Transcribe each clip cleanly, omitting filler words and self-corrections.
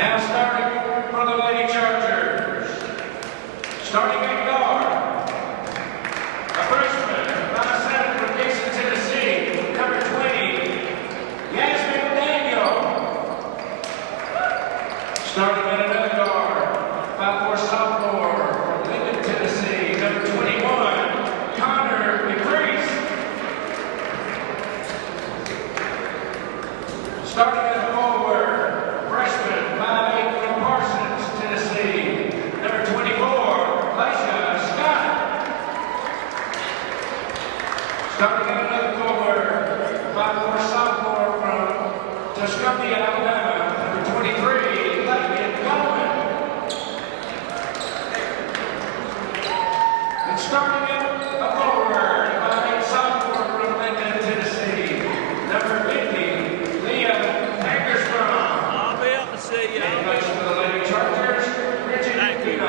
Now starting for the Lady Chargers. Starting at guard, a freshman, about 7 from Dixon, Tennessee, number 20, Yasmin Daniel. Starting at another guard, 5'4" sophomore from Linden, Tennessee, number 21, Connor McCrease. Starting at forward, freshman, 5'8" from Parsons, Tennessee, number 24, Laisha Scott. Starting at another forward, 5'4" sophomore from Tuscaloosa, Alabama, number 23, Lavian Coleman. And starting at forward, 5'8" sophomore from Linden, Tennessee, number 50, Leah Angerstrom. I'll be up to see you. In place for the Lady Chargers, Richard Pina.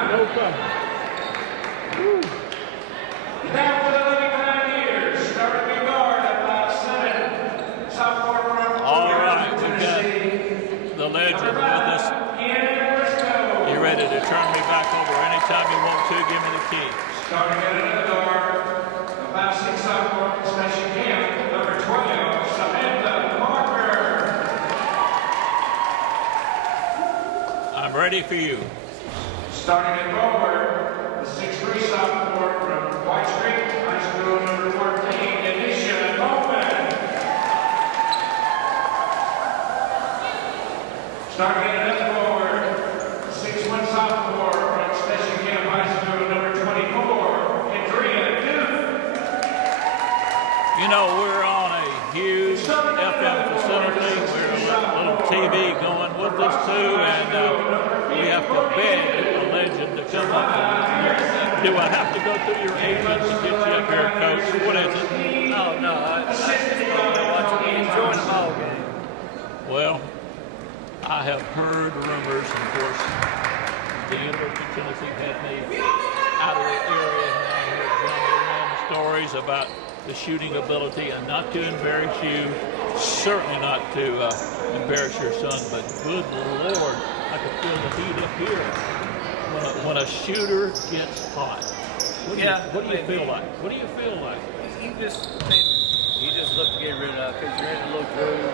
Now for the Lady Pioneers, starting at guard at 5'7", sophomore from All right, we've Tennessee. got the legend Number with us. 5, Ian Briscoe. You ready to turn me back over anytime you want to? Give me the key. Starting at another guard, a 5'6" sophomore from Station Camp, number 12, Samantha Parker. I'm ready for you. Starting at forward, the 6'3" sophomore from White Street High School, number 14, Anisha Bowman. Starting at another forward, the 6'1" sophomore from Station Camp High School, number 24, Andrea Duke. You know, we're on a huge FM facility. We're a little TV going with us too, and we have to beg a legend to come up. Do I have to go through your agent to get you up here, Coach? What is it? No, I just watching you enjoying the ball game. Well, I have heard rumors, and of course, the University of Tennessee had me out of the area, and I heard Johnny Lynn stories about the shooting ability, and not to embarrass you, certainly not to embarrass your son, but good Lord, I could feel the heat up here. When a shooter gets hot, what do you feel like? What do you feel like? You just look to get rid of because you're in a little groove.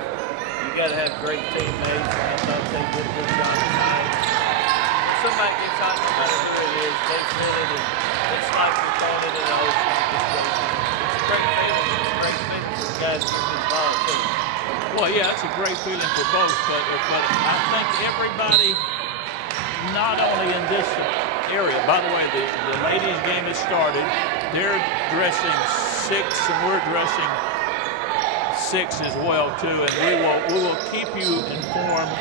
You got to have great teammates. I thought they did a good job tonight. If somebody gets hot, no matter who it is, they feel it, and it's like we're throwing it in the ocean. It's a great feeling. It's a great feeling for the guys getting involved too. Well, yeah, it's a great feeling for both, but I think everybody, not only in this area, by the way, the ladies' game has started. They're dressing 6, and we're dressing 6 as well too, and we will keep you informed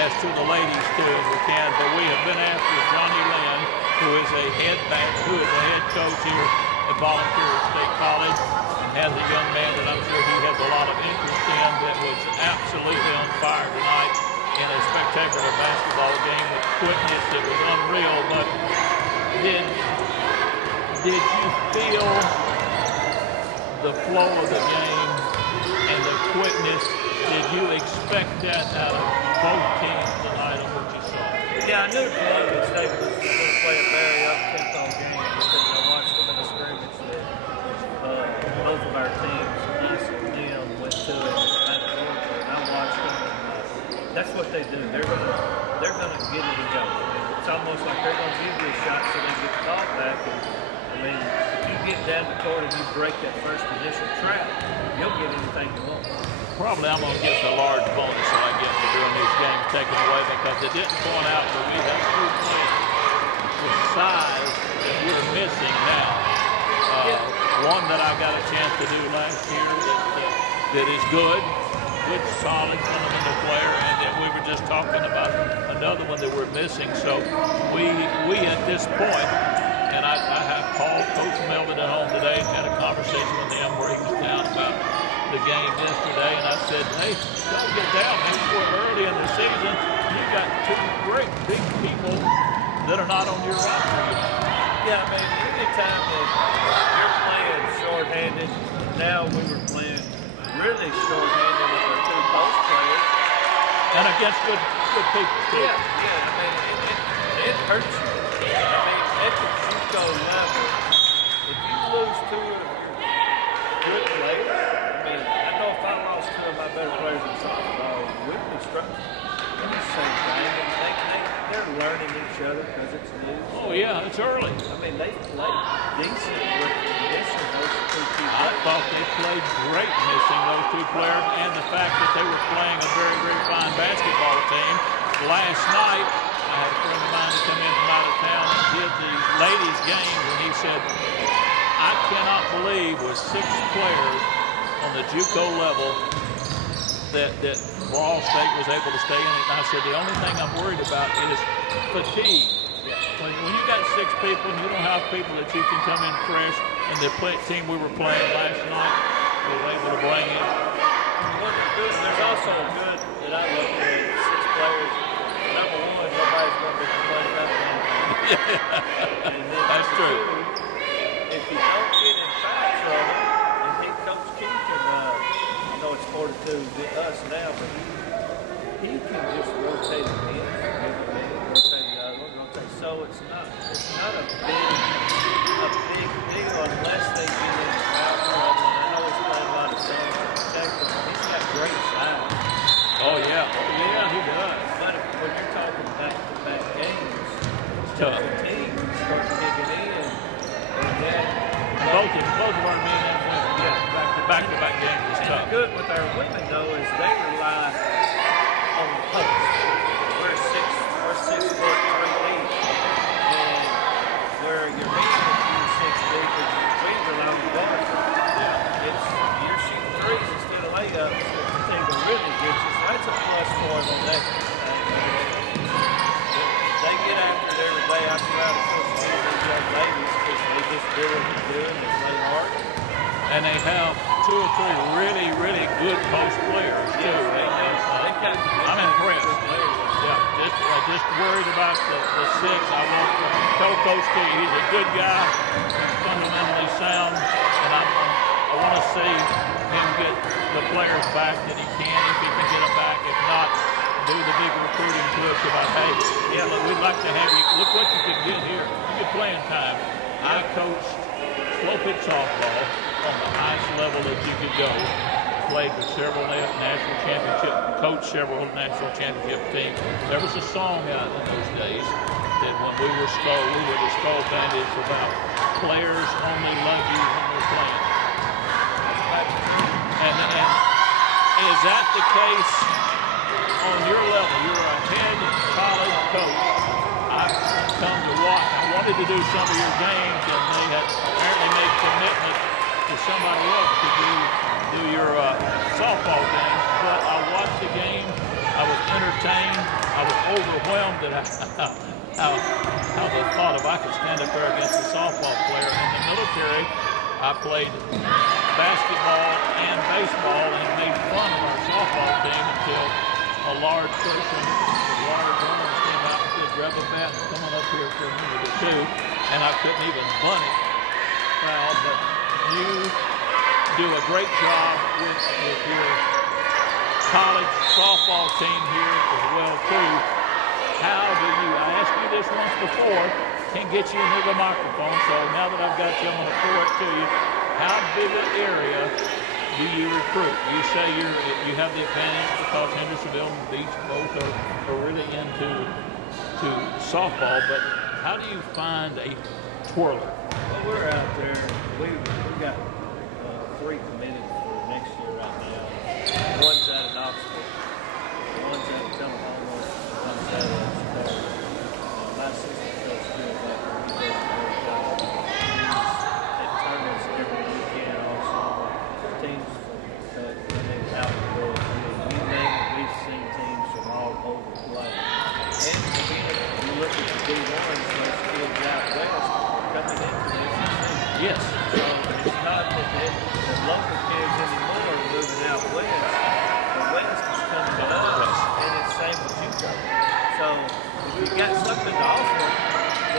as to the ladies too as we can. But we have been after Johnny Lynn, who is a head coach here at Volunteer State College, and has a young man that I'm sure he has a lot of interest in that was absolutely on fire tonight in a spectacular basketball game with quickness that was unreal. But did you feel the flow of the game and the quickness? Did you expect that out of both teams tonight on what you saw? Yeah, I knew Columbia State was going to play a very up-tempo game because I watched them in the scrimmage that both of our teams, us and them, went to it at Georgia, and I watched them. And that's what they do. They're gonna get it and go. It's almost like they're gonna give you a shot so they get the ball back. And I mean, if you get down the court and you break that first initial trap, you'll get anything you want. Probably I'm going to get the large bonus I get for doing these games taken away, because it didn't point out that we have 2 players with size that we're missing now. One that I got a chance to do last year that is good, solid fundamental player, and that we were just talking about another one that we're missing. So we at this point, and I have called Coach Melvin at home today and had a conversation with him where he was down about the game yesterday, and I said, hey, don't get down. We're early in the season. You've got 2 great big people that are not on your roster. Yeah, I mean, anytime that you're playing shorthanded, now we were playing really shorthanded with our 2 post players. And against good good people too. Yeah. I mean, it hurts you. I mean, at the JUCO level, if you lose two of your good players, I mean, I know if I lost two of my better players in softball, we'd be struggling. It's the same thing. And they're learning each other because it's new. Oh yeah, it's early. I mean, they played decent with missing those two I thought they played great missing those two players, and the fact that they were playing a very, very fine basketball team. Last night, I had a friend of mine come in from out of town and did the ladies' game, and he said, I cannot believe with 6 players on the JUCO level that Ball State was able to stay in it. And I said, the only thing I'm worried about is fatigue. When you got 6 people and you don't have people that you can come in fresh, and the team we were playing last night was able to bring in. There's also a good that I look at 6 players. Number one, nobody's going to be complaining about that. And then That's true. If you don't get in foul trouble, and Coach King can, I know it's 42 to us now, but he can just rotate it in, rotate the other one, rotate. So it's not a big deal unless they get in foul trouble. And I know he's playing a lot of zone protected. He's got great size. Oh yeah, he does. But when you're talking back-to-back games, Tough. the team start kicking in, and then Both of our men and women, yeah, back-to-back games is and tough. the good with our women though is they rely on the post. We're 6 foot 3 deep, and where your men are 6 deep, and we rely on the guard. It's you're shooting threes instead of layups. The thing that really gets you. So that's a plus for them on that. They get after it every day. I feel out of course these young ladies because they just do what they do and they play hard. And they have 2 or 3 really, really good post players too. I'm impressed. Yeah, just worried about the 6. I want told Coach T, he's a good guy, fundamentally sound, and I want to see him get the players back that he can, if he can get them back. If not, do the big recruiting push about, hey, look, we'd like to have you. Look what you can get here. You get playing time. I coached slow pitch softball on the highest level that you could go. Played with several national championship, coached several national championship teams. There was a song out in those days that when we were the Skull Bandits about players only love you when they're playing. And is that the case on your level? You're a head college coach. I've come to watch. I wanted to do some of your games, and they had apparently made commitment to somebody else to do your softball games. But I watched the game. I was entertained. I was overwhelmed at how the thought if I could stand up there against a softball player. In the military, I played basketball and baseball and made fun of our softball team until a large person with large arms came out and said, grab a bat and come on up here for a minute or two. And I couldn't even bunt it foul, but you do a great job with your college softball team here as well too. How do you, I asked you this once before, can't get you into the microphone, so now that I've got you, I'm going to throw it to you. How big an area do you recruit? You say you have the advantage because Hendersonville and Beach both are really into softball, but how do you find a twirler? Well, we're out there. We've got 3 committed for next year right now. One's out of Knoxville. One's out of Tullahoma. One's out of Chicago. My assistant coach does that. He does a great job. He's at tournaments every weekend also. Teams out the door. You name it, we've seen teams from all over the place. And you look at the D1s, those kids out west coming into the SEC. Yes. So it's not that the local kids anymore are moving out west. The west is coming to us, and it's same with you guys. So if you got something to offer,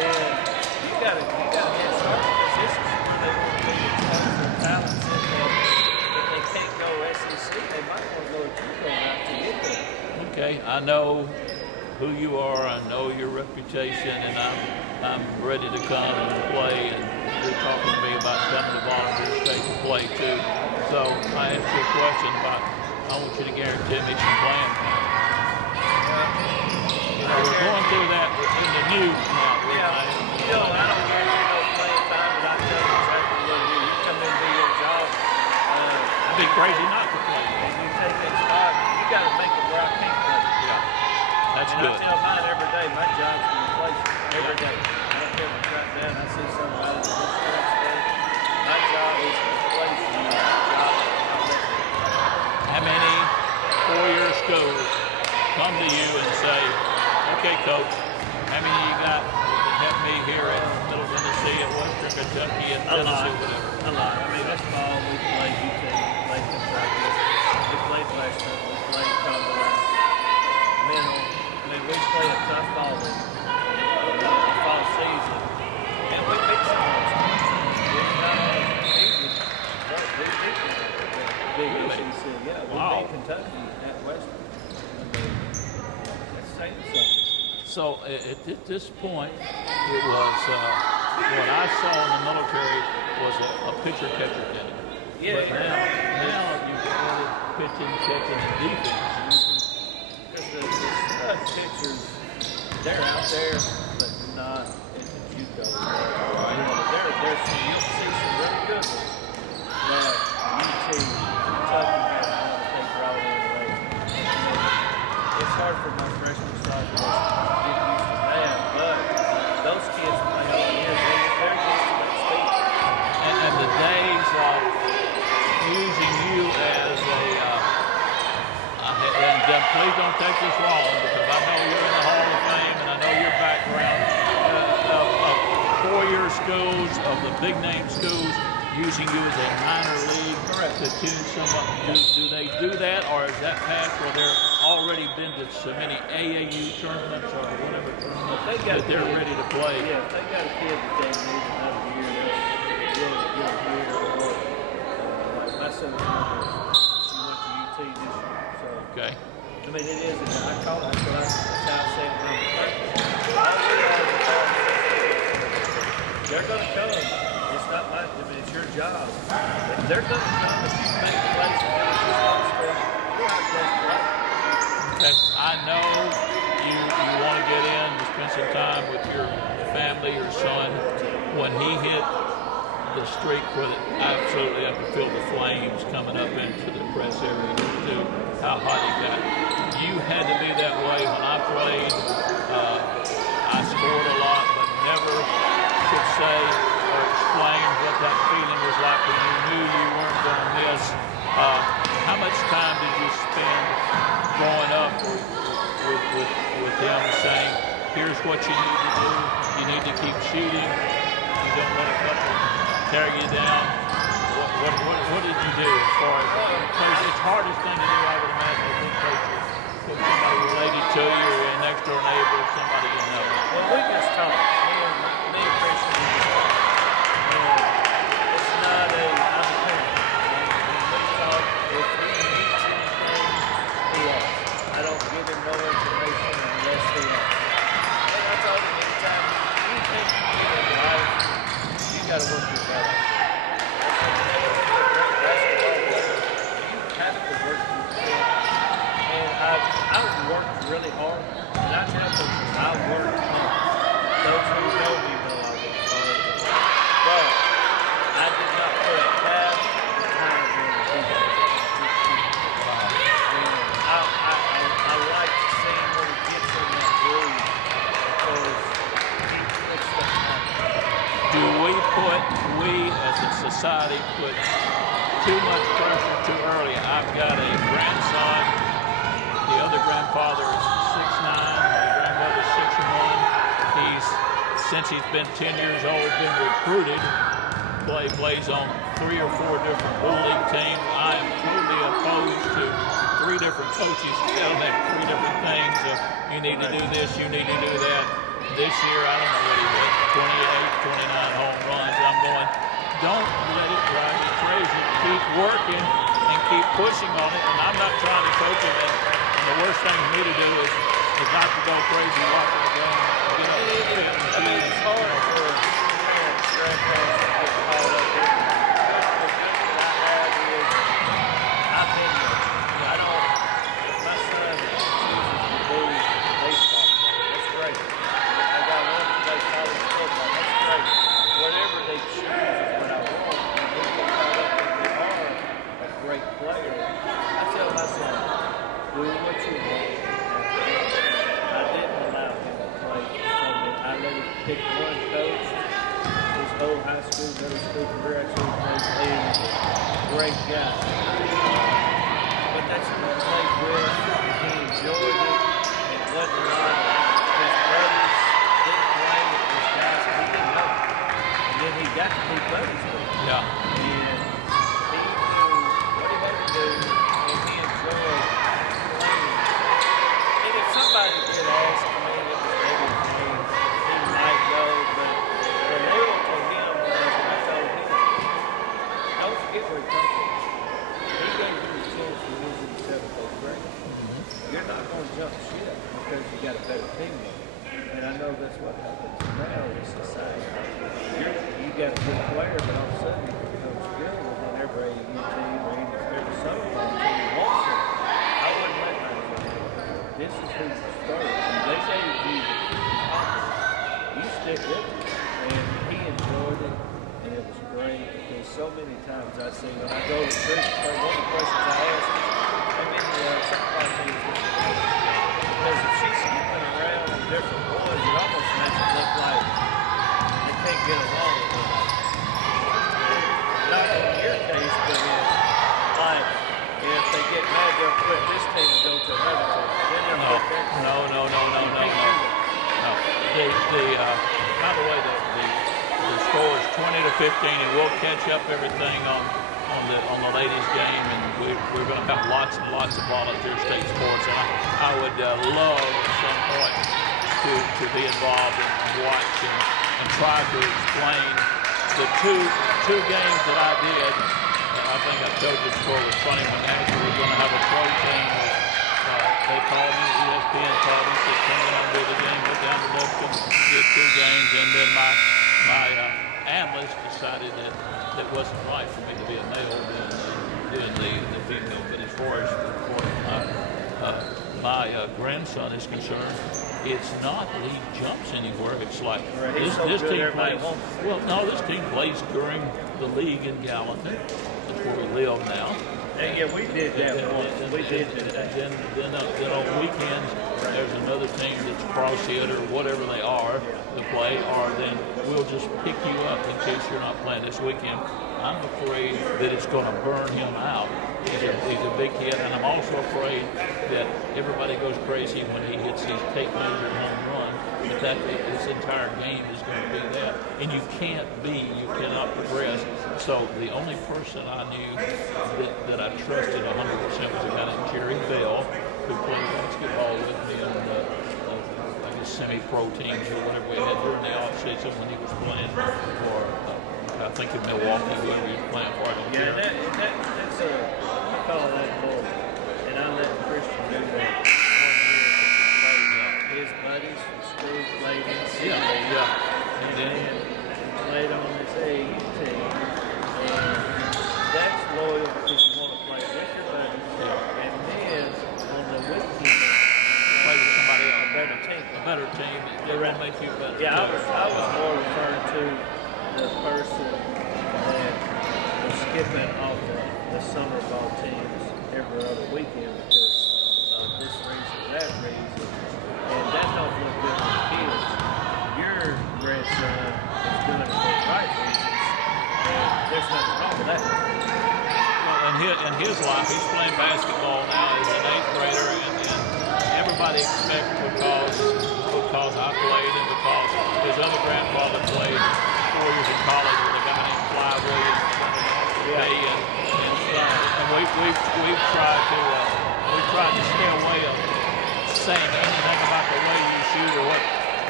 then you got to get started. Because this is where they have their talents in there. If they can't go SEC, they might want to go to Chico route to get there. Okay, I know who you are. I know your reputation, and I'm ready to come and play. And you're talking to me about coming to Volunteer State to play too. So I asked you a question about, I want you to guarantee me some playing time. We're going through that in the new now. I don't guarantee no playing time, but I tell you exactly what it is. You come in and do your job. I'd be crazy not to play. And you take that spot, you got to make it where I can't play. Yeah, that's and good. I tell mine every day, my job's to replace it every day. I don't care if it's right down, I see somebody that's going to stay. My job is to replace you. My job is not let you. How many four-year schools come to you and say, okay, coach, how many you got that help me here at Middle Tennessee, at Western Kentucky, at Tennessee, whatever? A lot. I mean, this fall we played UT, we played Kentucky, we played Western, we played Cumberland, Middle. I mean, we play a tough ball league, the fall season, and we beat some of those teams. It's not easy, but we beat them. Big SEC, yeah. We beat Kentucky at Western. I mean, that's saying something. So at this point, it was what I saw in the military was a pitcher-catcher thing. Yeah. But now you've got pitching, catching, and defense. Because the stud pitchers, they're out there, but not in the JUCO. You'll see some really good ones that UT, Kentucky has now that they brought in late. It's hard for my freshman sophomores to get used to that, but those kids play all year. They're used to that speed. And the days of using you as and please don't take this wrong, because I know you're in the Hall of Fame and I know your background of four-year schools, of the big-name schools, using you as a minor league to tune someone. Do they do that, or is that past where they're already been to so many AAU tournaments or whatever tournament that they're ready to play? Yeah, if they got a kid that they need another year, they'll get a year or like my son, she went to UT this year. So, Okay. I mean, it is, and I call it, that's how I say it around the country. They're going to come. It's not my, I mean, it's your job. They're going to come if you make the place and it's just on the street. You'll have to play. Okay. I know you want to get in to spend some time with your family, your son. When he hit the streak where absolutely I could feel the flames coming up into the press area to how hot he got. You had to be that way when I played. I scored a lot, but never could say or explain what that feeling was like when you knew you weren't going to miss. How much time did you spend growing up with him saying, here's what you need to do. You need to keep shooting. You don't let a couple tear you down. What did you do as far as it's the hardest thing to do, I would imagine, as a coach, with somebody related to you or a next door neighbor or somebody you know? Well, we just talk. Me and Christian just talk. It's not a, I'm a parent. We talk. If he needs anything, he asks. I don't give him no information unless he asks. And I told him anytime, anything you need in life, you got to work your butt off. I've worked really hard, and I tell people I worked hard. Those who know me know I worked hard. But I did not put half the time in the people. I like to see him when he gets in that groove, because he puts stuff happen. Do we as a society put too much pressure too early? I've got a grandson. The other grandfather is 6'9", my grandmother's 6'1". Since he's been 10 years old, been recruited, plays on 3 or 4 different Little League teams. I am totally opposed to 3 different coaches telling them 3 different things. You need to do this, you need to do that. This year, I don't know what he did, 28, 29 home runs. I'm going, don't let it drive you crazy. Keep working and keep pushing on it. And I'm not trying to coach him. And the worst thing for me to do is not to go crazy watching the game. Get up and fit in the I mean, shoes. it's hard for parents, grandparents to get caught up in it. The gift that I have is I've been there. I don't, if my son chooses to do baseball, that's great. I got one to play college football, that's great. Whatever they choose is what I want. And they get caught up in they are a great player. I tell my son, do what you want. I didn't allow him to play for me. I let him pick one coach. His whole high school, middle school career, actually played league. Great guy. But that's who I played with. He enjoyed it. It wasn't like his brothers didn't play with his guys. He didn't know. And then he got to be buddies with them. Yeah. And he knew what he had to do, and he enjoyed playing. And if somebody could ask me, it was maybe me, he might go, but the little to him was, I told him, don't forget where he comes from. He gave you a chance when he was in the 7th grade. You're not going to jump ship because you got a better team. And I know that's what happens now in society. You got a good player, but all of a sudden you become skilled, and then every AU team or every softball team wants him. I wouldn't let my team. This is who you start. And they say you stick with it. And he enjoyed it, and it was great. Because so many times I see when I go to church, one of the questions I ask is, how many softball teams do you have? Because if she's skipping around in different boys, it almost makes it look like they can't get along with them. Not in your case, but in like if they get mad, they'll quit this team and go to another team. Then they'll quit their team. No. By the way, the score is 20-15, and we'll catch up everything on the ladies' game, and we're going to have lots and lots of volunteer state sports. And I would love at some point to be involved and watch and try to explain the two games that I did. And I think I told you before, it was funny when Nashville was going to have a pro team. They called me, ESPN called me, said come in and do the game, went down to Lipscomb, did 2 games, and then my analyst decided that it wasn't right for me to be a male doing the female. But as far as my grandson is concerned, it's not that he jumps anywhere. It's like this team plays. Well, no, this team plays during the league in Gallatin. That's where we live now. And yeah, we did that once. We did that. Then on weekends, there's another team that's cross-hit or whatever they are to play, or then we'll just pick you up in case you're not playing this weekend. I'm afraid that it's going to burn him out. He's a big kid, and I'm also afraid that everybody goes crazy when he hits his tape measure home run. That his entire game is going to be that, and you cannot progress. So the only person I knew that I trusted 100% was a guy named Jerry Bell, who played basketball with me on I guess semi-pro teams or whatever we had during the off-season when he was playing for, I think in Milwaukee, whoever he was playing for. Yeah, that's I call that bull, and I let Christian do that. His buddies from school played in City League. And then played on this AAU team. And that's loyal because you want to play with your buddies. And then on the weekend, Play with somebody else. a better team. They want to make you better. Yeah, I was more referring to the person that was skipping off the summer ball teams every other weekend because of this reason, that reason. And that don't look good on the kids. Your grandson is doing it for the right reasons. And there's nothing wrong with that. Well, in his life, he's playing basketball now as an 8th grader, and everybody expects because I played and because his other grandfather played 4 years in college with a guy named Fly Williams. And we've tried to stay away from saying anything about the way you shoot or what.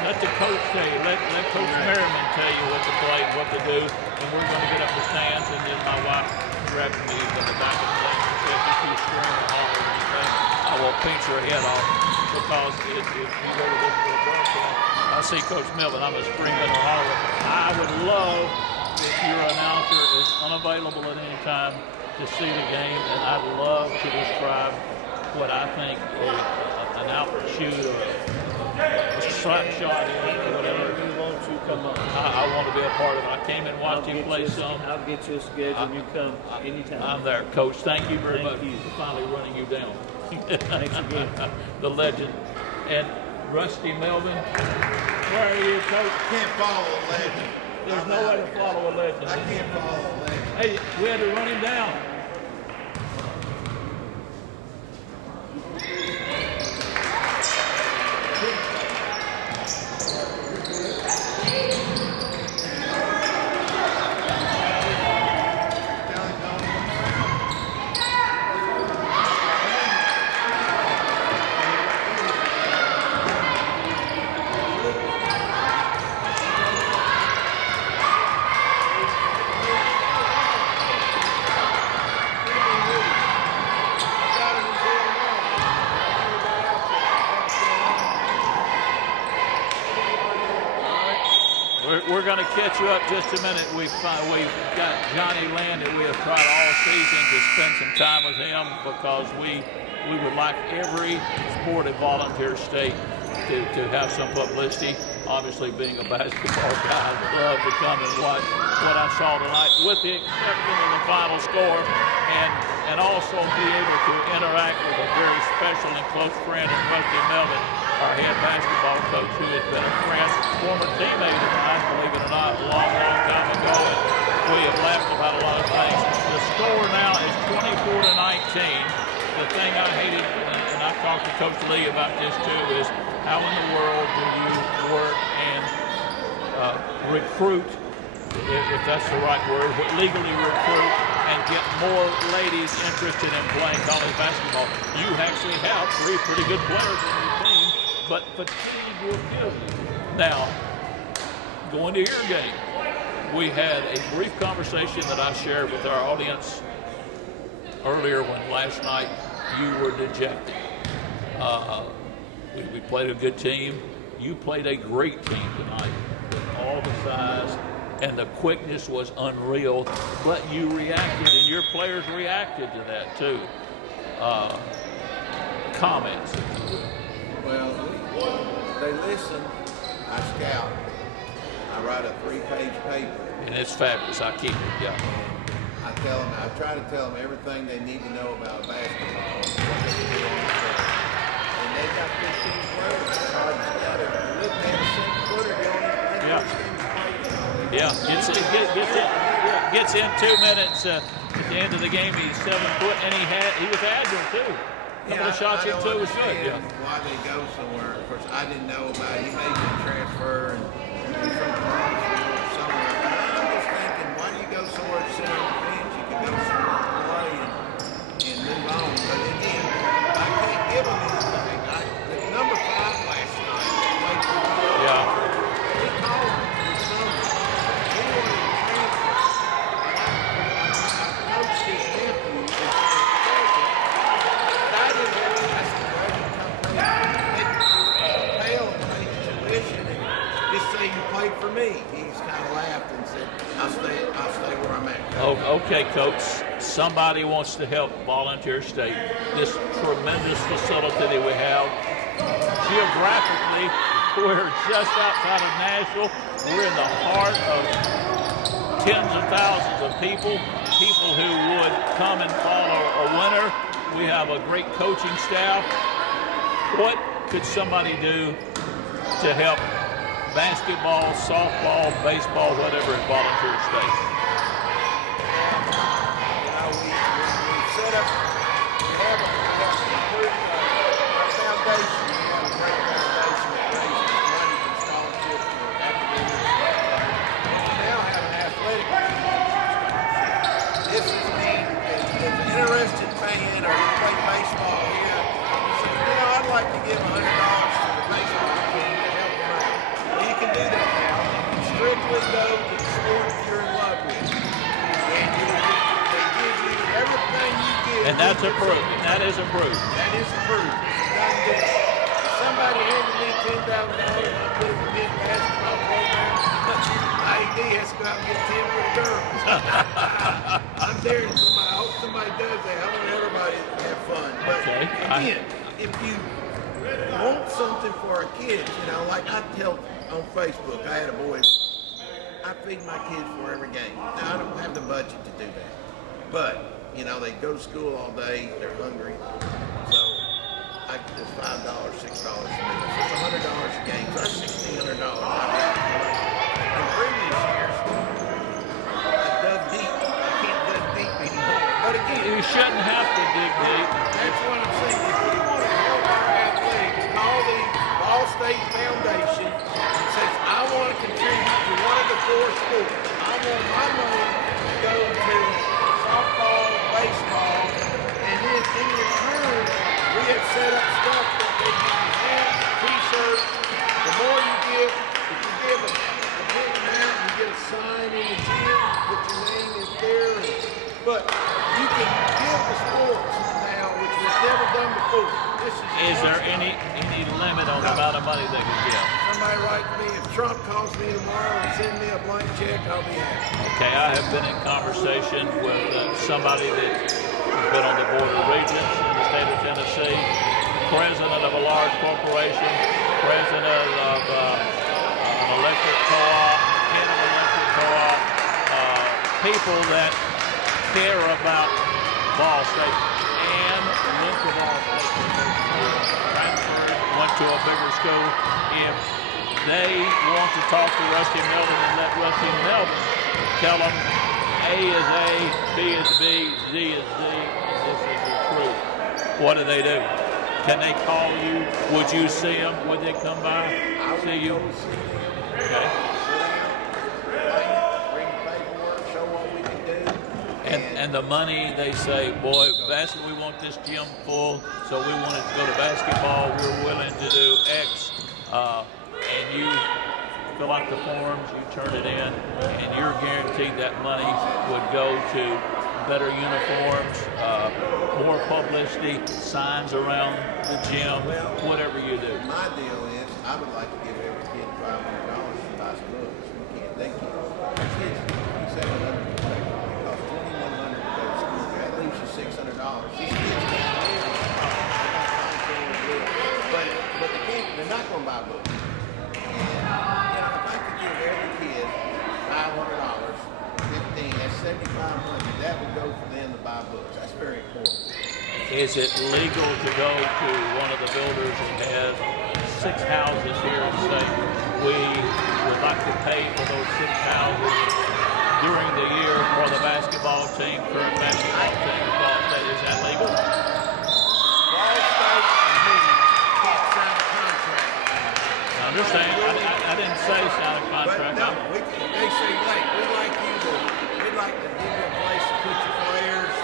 Let the coach tell you. Let Coach Merriman tell you what to play and what to do. And we're going to get up the stands. And then my wife grabbed me from the back of the thing and said, you scream or holler or anything, I will pinch your head off because if you go to this broadcast, I see Coach Melvin, I'm a screaming or hollering. I would love if your announcer is unavailable at any time to see the game, and I'd love to describe what I think an outward shoot or a slap shot is or whatever. You want you come on. I want to be a part of it. I came and watched him play some. I'll get you a schedule and you come anytime. I'm there, Coach. Thank you very much Thank you. for finally running you down. Thanks again. The legend. And Rusty Melvin, where are you, Coach? Can't follow a legend. There's no way to follow a legend. I can't follow a legend. Hey, we had to run him down. We're going to catch you up just a minute. We've got Johnny Land that we have tried all season to spend some time with him because we would like every sport at Volunteer State to have some publicity. Obviously, being a basketball guy, I'd love to come and watch what I saw tonight, with the exception of the final score, and also be able to interact with a very special and close friend in Rusty Melvin, our head basketball coach, who has been a friend, former teammate of mine, believe it or not, a long, long time ago, and we have laughed about a lot of things. The score now is 24-19. The thing I hated, and I talked to Coach Lee about this too, is how in the world do you work and recruit, if that's the right word, but legally recruit and get more ladies interested in playing college basketball? You actually have 3 pretty good players in your team, but fatigue will kill you. Now, going to your game, we had a brief conversation that I shared with our audience earlier when last night you were dejected. We played a good team. You played a great team tonight with all the size, and the quickness was unreal, but you reacted, and your players reacted to that too. Comments? Well, they listen. I scout. I write a 3-page paper. And it's fabulous. I keep it, yeah. I tell them, I try to tell them everything they need to know about basketball, what they can do on the court. And they got 15 players. It's hard to scout it. Look, they have a 7-footer. They only play Yeah. those things play. Yeah, gets in 2 minutes at the end of the game. He's 7 foot, and he was agile too. A couple of shots in too was good. Yeah. Why they go somewhere? Of course, I didn't know about it. He made the transfer and he's from Columbus or somewhere. But I'm just thinking, why do you go somewhere to sit on the bench? You can go somewhere to play and move on. But again, I can't give him anything. The number 5 last night played for me. Yeah. He called him to the summer. He wanted to transfer. I coached his nephew and said, I didn't really ask him whether to come pay and pay tuition and just say you played for me. He's kind of laughed and said, I'll stay where I'm at. Oh, okay, Coach. Somebody wants to help Volunteer State. This tremendous facility that we have. Geographically, we're just outside of Nashville. We're in the heart of tens of thousands of people who would come and follow a winner. We have a great coaching staff. What could somebody do to help basketball, softball, baseball, whatever at Volunteer State? We set up, we have a foundation. We have a great foundation that raises money for scholarships for academics. We now have an athletic team. This is me as an interested fan or who played baseball here. Say, I'd like to give $100 to the baseball team to help them out. Well, you can do that now. You can strictly go to the sport you're in love with. And they give you everything you give. And that's That's approved. That is approved. That is approved. It's a done deal. If somebody handed me $10,000 and I put it in the men's basketball program, IED has to go out and get 10 for the girls. I'm daring somebody. I hope somebody does that. I want everybody to have fun. But Okay. again, if you want something for our kids, you know, like I tell on Facebook, I had a boy, I feed my kids for every game. Now, I don't have the budget to do that. But, you know, they go to school all day, they're hungry. So, it's $5, $6 a meal. So it's $100 a game. So that's $1,600. In previous years, I dug deep. I can't dig deep anymore. But again, You shouldn't have to dig deep. that's what I'm saying. If you want to help our athletics, call the Ball State Foundation and says, I want to contribute to one of the 4 sports. I want my money to go to softball, baseball, and then in return, we have set up stuff that they give you hats, t-shirts. The more you give, if you give a big amount, you get a sign in the gym, put your name is there. But you can give the sports now, which was never done before. Is there any limit on the amount of money they can give? Somebody write to me. If Trump calls me tomorrow and send me a blank check, I'll be happy. Okay, I have been in conversation with somebody that has been on the board of regents in the state of Tennessee, president of a large corporation, president of an electric co-op, head of an electric co-op, people that care about Ball State and went to Ball State, transferred, went to a bigger school. If they want to talk to Rusty Melvin and let Rusty Melvin tell them A is A, B is B, Z is Z, and this is the truth, what do? Can they call you? Would you see them? Would they come by? See you? Okay. Bring paperwork, show what we can do. And the money, they say, boy, we want this gym full, so we want it to go to basketball. We're willing to do X. And you fill out the forms, you turn it in, and you're guaranteed that money would go to better uniforms, more publicity, signs around the gym, whatever you do. My deal is, I would like to give every kid $500 to buy some books. They can't. Kids, $2,700 to pay. It costs $2,100 to go to school. That leaves you $600. These kids can't live. But they can't. They're not going to buy books. And if I could give every kid $500, 15, that's $7,500. That would go for them to buy books. That's very important. Is it legal to go to one of the builders that has 6 houses here and say, we would like to pay for those 6 houses during the year for the basketball team, current basketball team, Ball State? Is that legal? Ball State and me can't sign a contract. I understand. I didn't say sign a But contract. no, they say, like, we'd like to give you a place to put your players.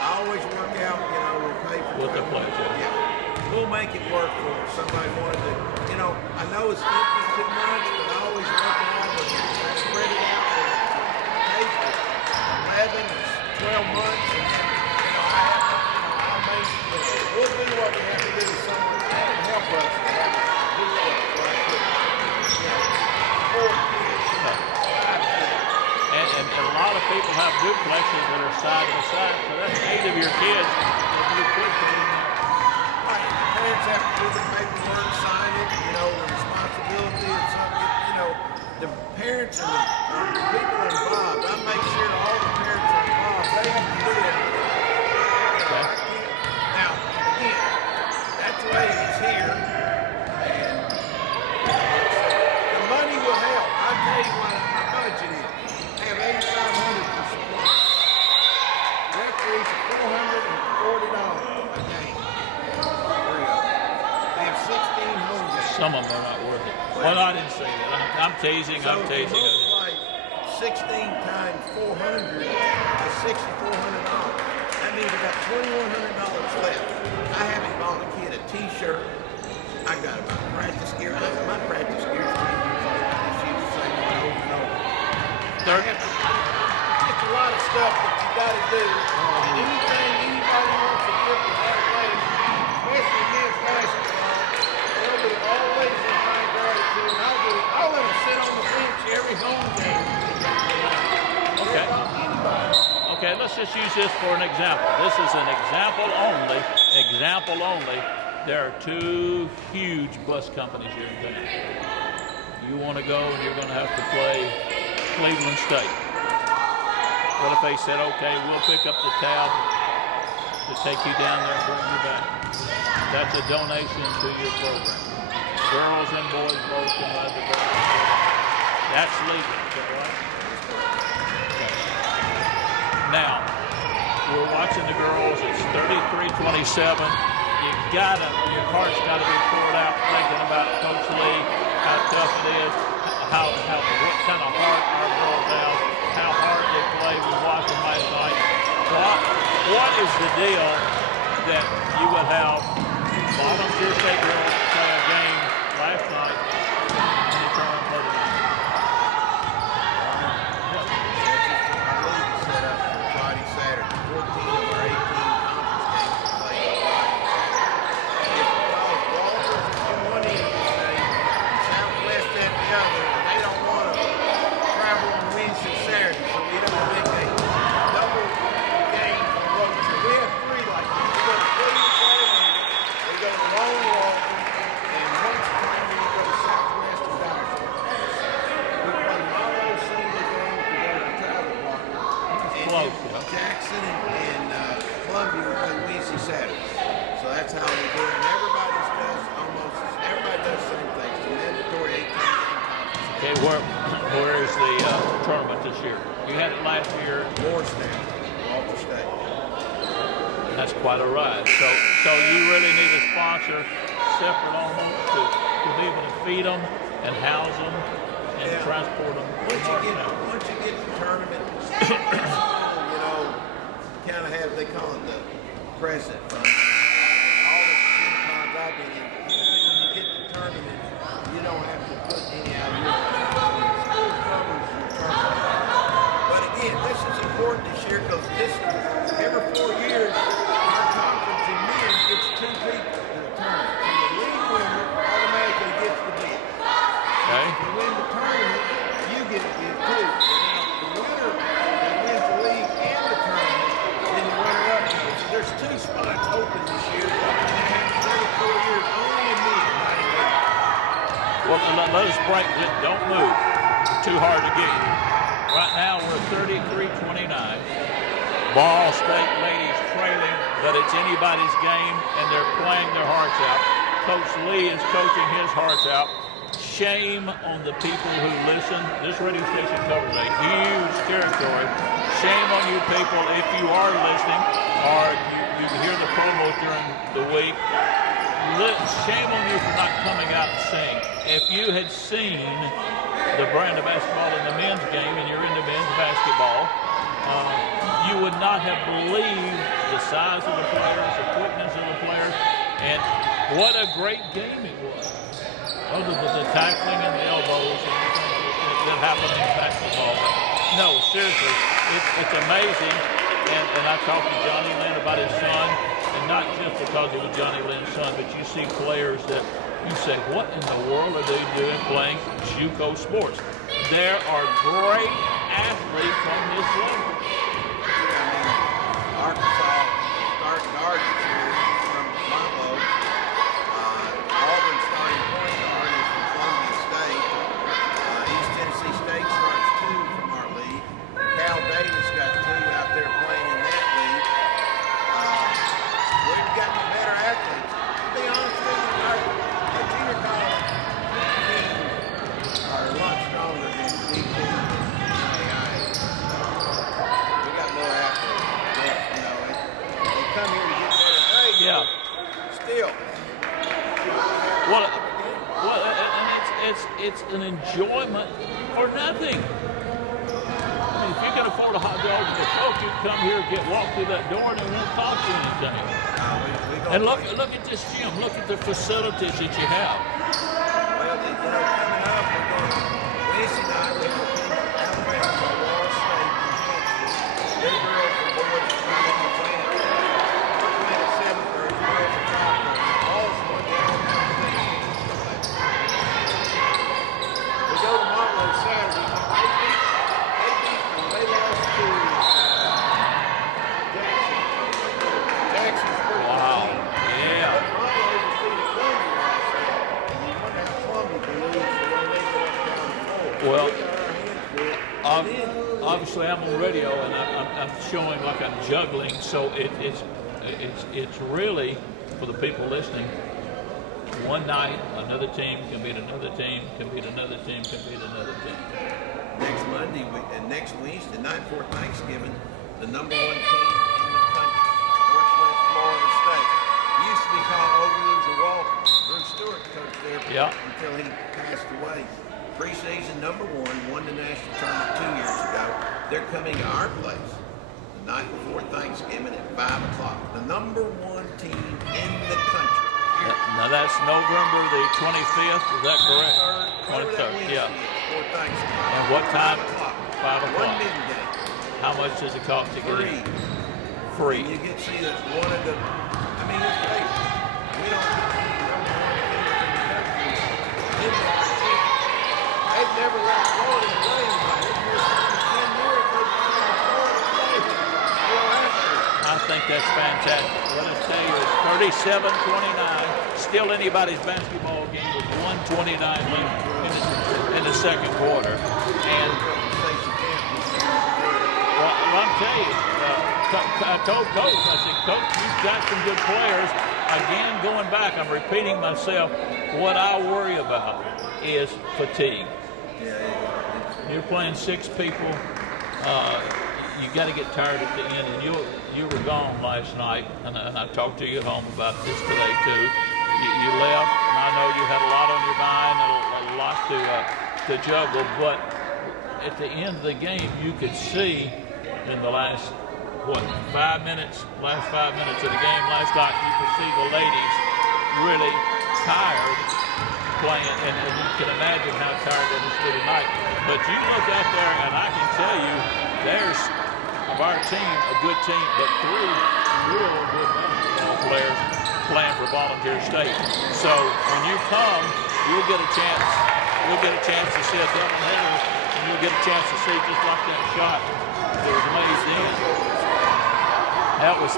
I always work out, you know, we'll pay for With the players, yeah. Yeah. We'll make it work for us. Somebody wanted to, you know, I know it's empty too much, but I always work it out. But I spread it out for 11 or 12 months. And, you know, I'll make, we'll do what we have to do to someone that can help us to have a duplex where I put, you know, 4 kids, 5 kids. And a lot of people have duplexes that are side by side, so that's 8 of your kids. If you could put them in. Right, parents have to do the paperwork, sign it, you know, the responsibility of something, you know, the parents and the people involved. I make sure all the parents are involved. They have to do it. Okay. Now, again, that's the way it's here. And the money will help. I'll tell you what my budget is. I have $8,500 for support. Referees are $440 a game. They have 16 home games. Some of them are not worth it. Well, I didn't say that. I'm teasing. So I'm if you teasing. multiply 16 times 400, that's $6,400. That means I got $2,100 left. I haven't bought a kid a T-shirt. I got my practice gear. My practice gear is 10 years old. I just use the same one over and over. It's just a lot of stuff that you got to do. And anything anybody wants to just use this for an example. This is an example only. Example only. There are two huge bus companies here in town. You want to go, and you're going to have to play Cleveland State. What if they said, okay, we'll pick up the tab to take you down there and bring you back? That's a donation to your program. Girls and boys both can ride the bus. That's legal, is that right? Okay. Now, we're watching the girls. It's 33-27. Your heart's got to be poured out thinking about Coach Lee, how tough it is, what kind of heart our girls have, how hard they play. We watched them last night. What is the deal that you would have volunteer state girls play a game last night in the tournament? Our league is set up for Friday, Saturday. 14 of our 18 conference games are played on Friday, Saturday. If Walters is on one end of the state, Southwest at the other, and they don't want to travel on Wednesday, Saturday, so we don't have a double game on road. So we have three like this. We go to Cleveland Saturday, we go to Lone Walker, and once a time we go to Southwest and Dyersburg. We play Marlow single game, we go to travel block. And Close, then yeah. Jackson and Columbia will play Wednesday, Saturday. So that's how we do it. And everybody does the same thing. It's a mandatory 18 game conference. Okay, where is the tournament this year? You had it last year. Morristown, Walter State. That's quite a ride. So you really need a sponsor separate almost to be able to feed them and house them and Yeah. transport them. Once you get the tournament, kind of have, they call it the president fund. All the gym funds I've been in, usually when you get the tournament, you don't have to put any out of your money. The school covers your tournament. But again, this is important this year because every 4 years, our conference in men gets 2 people to the tournament. So the league winner automatically gets the bid. Okay. If you win the tournament, you get a bid too. And now the winner that wins the league and the tournament, then the runner-up. So there's 2 spots open this year. And it happens every 4 years, only in men, not in women. Well, let us break it. Don't move. Too hard to get you. Right now we're 33-29. Ball State ladies trailing, but it's anybody's game, and they're playing their hearts out. Coach Lee is coaching his hearts out. Shame on the people who listen. This radio station covers a huge territory. Shame on you people if you are listening or you hear the promos during the week. Shame on you for not coming out and saying. If you had seen the brand of basketball in the men's game and you're into men's basketball, you would not have believed the size of the players, the quickness of the players, and what a great game it was. Other than the tackling and the elbows that happen in basketball. No, seriously, it's amazing. And I talked to Johnny Lynn about his son, and not just because it was Johnny Lynn's son, but you see players that you say, what in the world are they doing playing JUCO sports? There are great athletes on this level. Arkansas starting guard this year from Monroe. Auburn starting point guard is from Columbia State. East Tennessee State starts 2 from our league. Cal Davis got 2 out there playing in that league. We've gotten better athletes. To be honest with you, our junior college teams are a lot stronger than we do. We got more athletes. They come here to get better grades. Yeah. Still. Well, and it's an enjoyment for nothing. I mean, if you can afford a hot dog and a Coke, you come here, walk through that door, and it won't cost you anything. And look at this gym. Look at the facilities that you have. Well, coming up, we're going Wednesday night. We have a team from Alabama, Wall State, New Hampshire. Their girls and boys are trying to play at 7:30. Girls are 5:30. All's going down We go to Monroe Saturday. They lost to Well, we got our hands full. ob- And then- obviously I'm on radio and I'm showing like I'm juggling, so it's really, for the people listening, one night another team can beat another team, can beat another team, can beat another team. Next Monday and next Wednesday night before Thanksgiving, the number 1 team in the country, Northwest Florida State. It used to be called Okaloosa Walton. Bruce Stewart coached there until he passed away. Preseason number 1 won the national tournament 2 years ago. They're coming to our place the night before Thanksgiving at 5 o'clock. The number 1 team in the country. Now that's November the 25th, is that correct? 23rd, yeah. Before Thanksgiving. And what time? 5 o'clock. 5 o'clock. One big game. How much does it cost to get Free. in? Free. And you get to see that one of the, I mean, it's great. We don't have the number 1 team in the country. They've never let Florida play anybody. It's been 10 years they've been Florida play. Well, after. I think that's fantastic. What I tell you is 37-29. Still anybody's basketball game with 1:29 left in the second quarter. And well, I'm telling you, I told Coach, I said, Coach, you've got some good players. Again, going back, I'm repeating myself. What I worry about is fatigue. You're playing 6 people. You got to get tired at the end, and you were gone last night, and I talked to you at home about this today too. You left, and I know you had a lot on your mind and a lot to juggle, but at the end of the game, you could see in the last 5 minutes of the game last night, you could see the ladies really tired playing, and you can imagine how tired they must be tonight. But you look out there, and I can tell you, there's of our team a good team, but 3 real good basketball players playing for Volunteer State. So when you come, you'll get a chance. You'll get a chance to see a doubleheader, and you'll get a chance to see just like that shot that was laced in. That was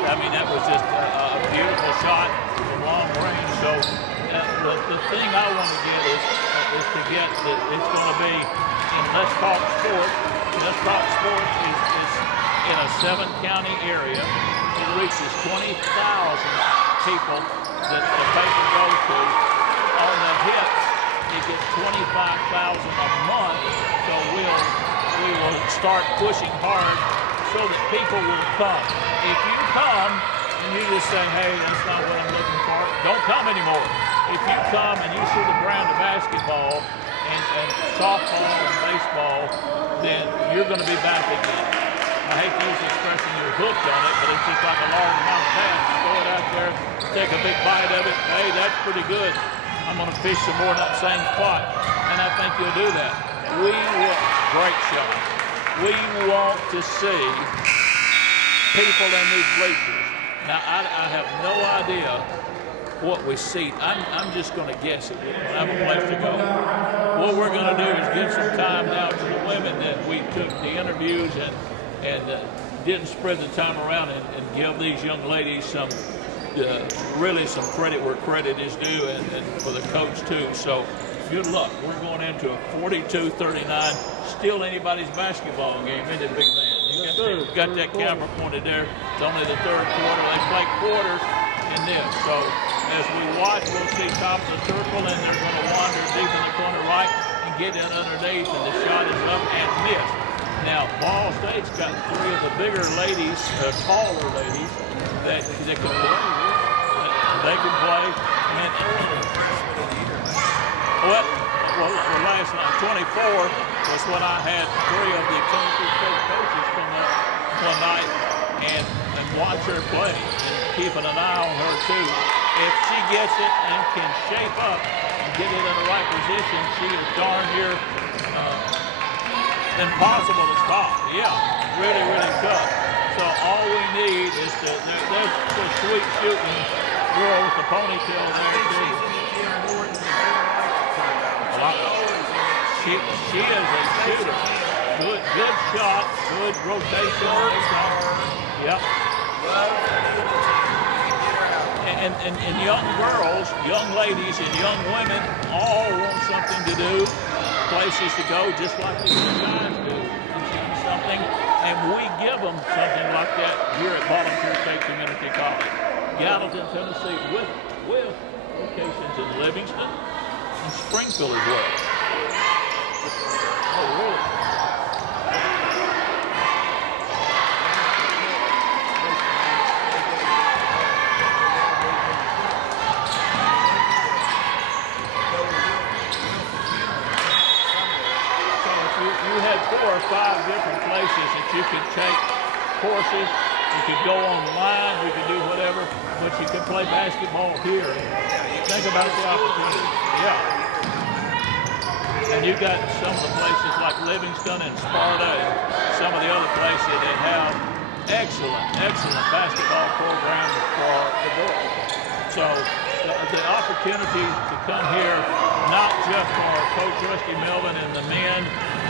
just a beautiful shot from long range. So the thing I want to get is to get that it's going to be in Let's Talk Sport. Let's Talk Sport is in a 7-county area. It reaches 20,000 people that the paper goes to. On the hits, it gets 25,000 a month. So we will start pushing hard so that people will come. If you come and you just say, hey, that's not what I'm looking for, don't come anymore. If you come and you see the brand of basketball and softball and baseball, then you're going to be back again. I hate to use the expression you're hooked on it, but it's just like a largemouth bass. Throw it out there, take a big bite of it. Hey, that's pretty good. I'm going to fish some more in that same spot. And I think you'll do that. Great shot. We want to see people in these bleachers. Now, I have no idea what we see. I'm just going to guess it. I have a place to go. What we're going to do is give some time now to the women that we took the interviews and didn't spread the time around and give these young ladies some really some credit where credit is due, and for the coach too. So good luck. We're going into a 42-39, still anybody's basketball game, isn't it, big man? Got that camera pointed there. It's only the third quarter. They play quarters in this. So as we watch, we'll see top of the circle, and they're going to wander deep in the corner right and get in underneath, and the shot is up and missed. Now, Ball State's got 3 of the bigger ladies, taller ladies, that can play. They can play. Well, last night, 24 was when I had 3 of the Tennessee State coaches come up one night and watch her play, and keeping an eye on her too. If she gets it and can shape up and get it in the right position, she is darn near impossible to stop. Yeah, really, really tough. So all we need is there's the sweet shooting girl with the ponytail there too. She is a shooter. Good shot, good rotation. Yep. and young girls, young ladies, and young women all want something to do, places to go, just like the guys do, and something. And we give them something like that here at Volunteer State Community College. Gallatin, Tennessee, with locations in Livingston and Springfield as well. Oh, really? You had 4 or 5 different places that you could take courses. You could go online, you could do whatever, but you could play basketball here. Think about the opportunity. Yeah. And you got some of the places like Livingston and Sparta and some of the other places that have excellent basketball programs for the girls. So the opportunity to come here, not just for Coach Rusty Melvin and the men,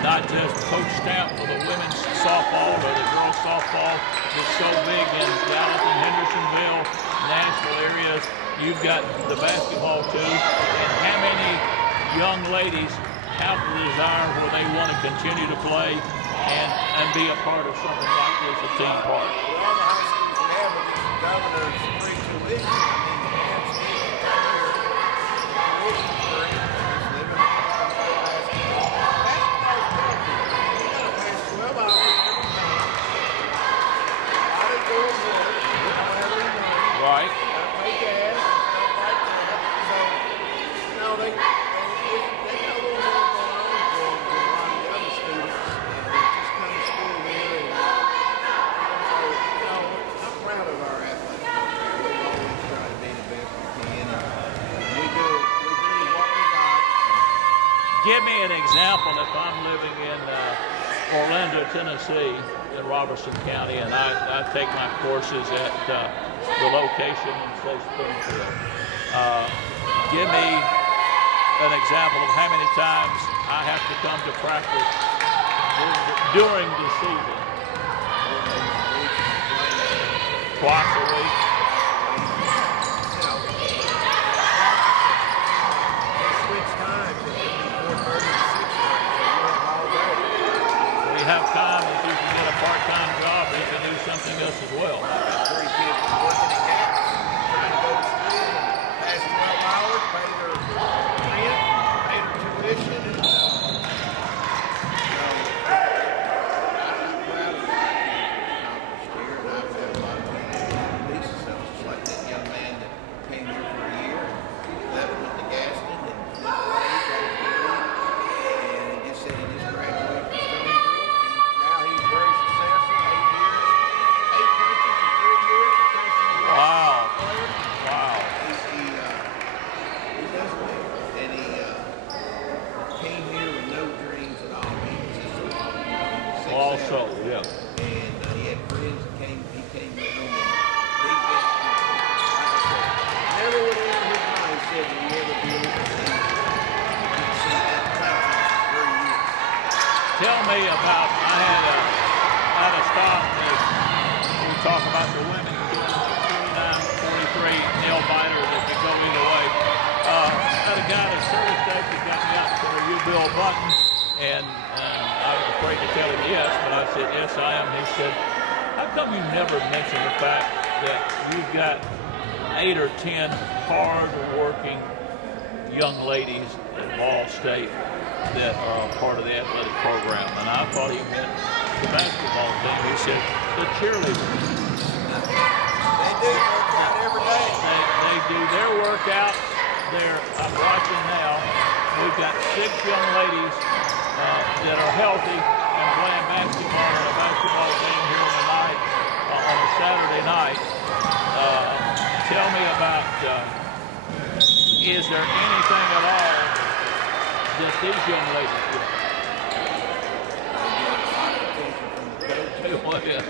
not just Coach Stamp for the women's softball or the girls softball that's so big in Gallatin, Hendersonville, Nashville areas. You've got the basketball too. And how many young ladies have the desire where they want to continue to play and be a part of something like this, a team part? Well, all the high schools have the governor's free tuition. Right. Pay gas and stuff like that. So, you know, they got a little more going on for them than a lot of the other students that just come to school here. And, so, you know, I'm proud of our athletic program. We always try to be the best we can. And we do what we got. Give me an example if I'm living in Orlando, Tennessee, in Robertson County, and I take my courses at the location in, say, Springfield. Give me an example of how many times I have to come to practice during the season. Twice a week. Switch times. It could be 4:30 to 6:30. So you're up all day. We have time. If you can get a part-time job, you can do something else as well. Three kids working at Gaps, trying to go to school, pass 12 hours, pay their rent, pay their tuition, and I'm proud of what our kids have accomplished here, and I've had a lot of people be successful, just like that young man that came here for a year, left went to Gaston, and he just said he just graduated from Stony Brook, and now he's very successful, 8 coaches in 3 years, the coaching Wow. player. Wow. He does well, and he came here with no dreams at all. He was just a six, Also, seven. yeah. And he had friends that he came with him, and he's been, like I said, never would have in his mind said that he ever be able to see that conference for 3 years. Tell me about, I had a stop that we talk about the women, 29-43 nail biter that could go either way. Had a guy at Service State that got me out to review Bill Button, and I was afraid to tell him yes, but I said, yes, I am. He said, how come you never mention the fact that you've got 8 or 10 hard-working young ladies at Ball State that are a part of the athletic program? And I thought he meant the basketball team. He said, the cheerleaders. They do work out every day. They do their workouts. I'm watching now. We've got 6 young ladies that are healthy and playing basketball on a basketball team here tonight on a Saturday night. Tell me about, is there anything at all that these young ladies do? Well, yeah,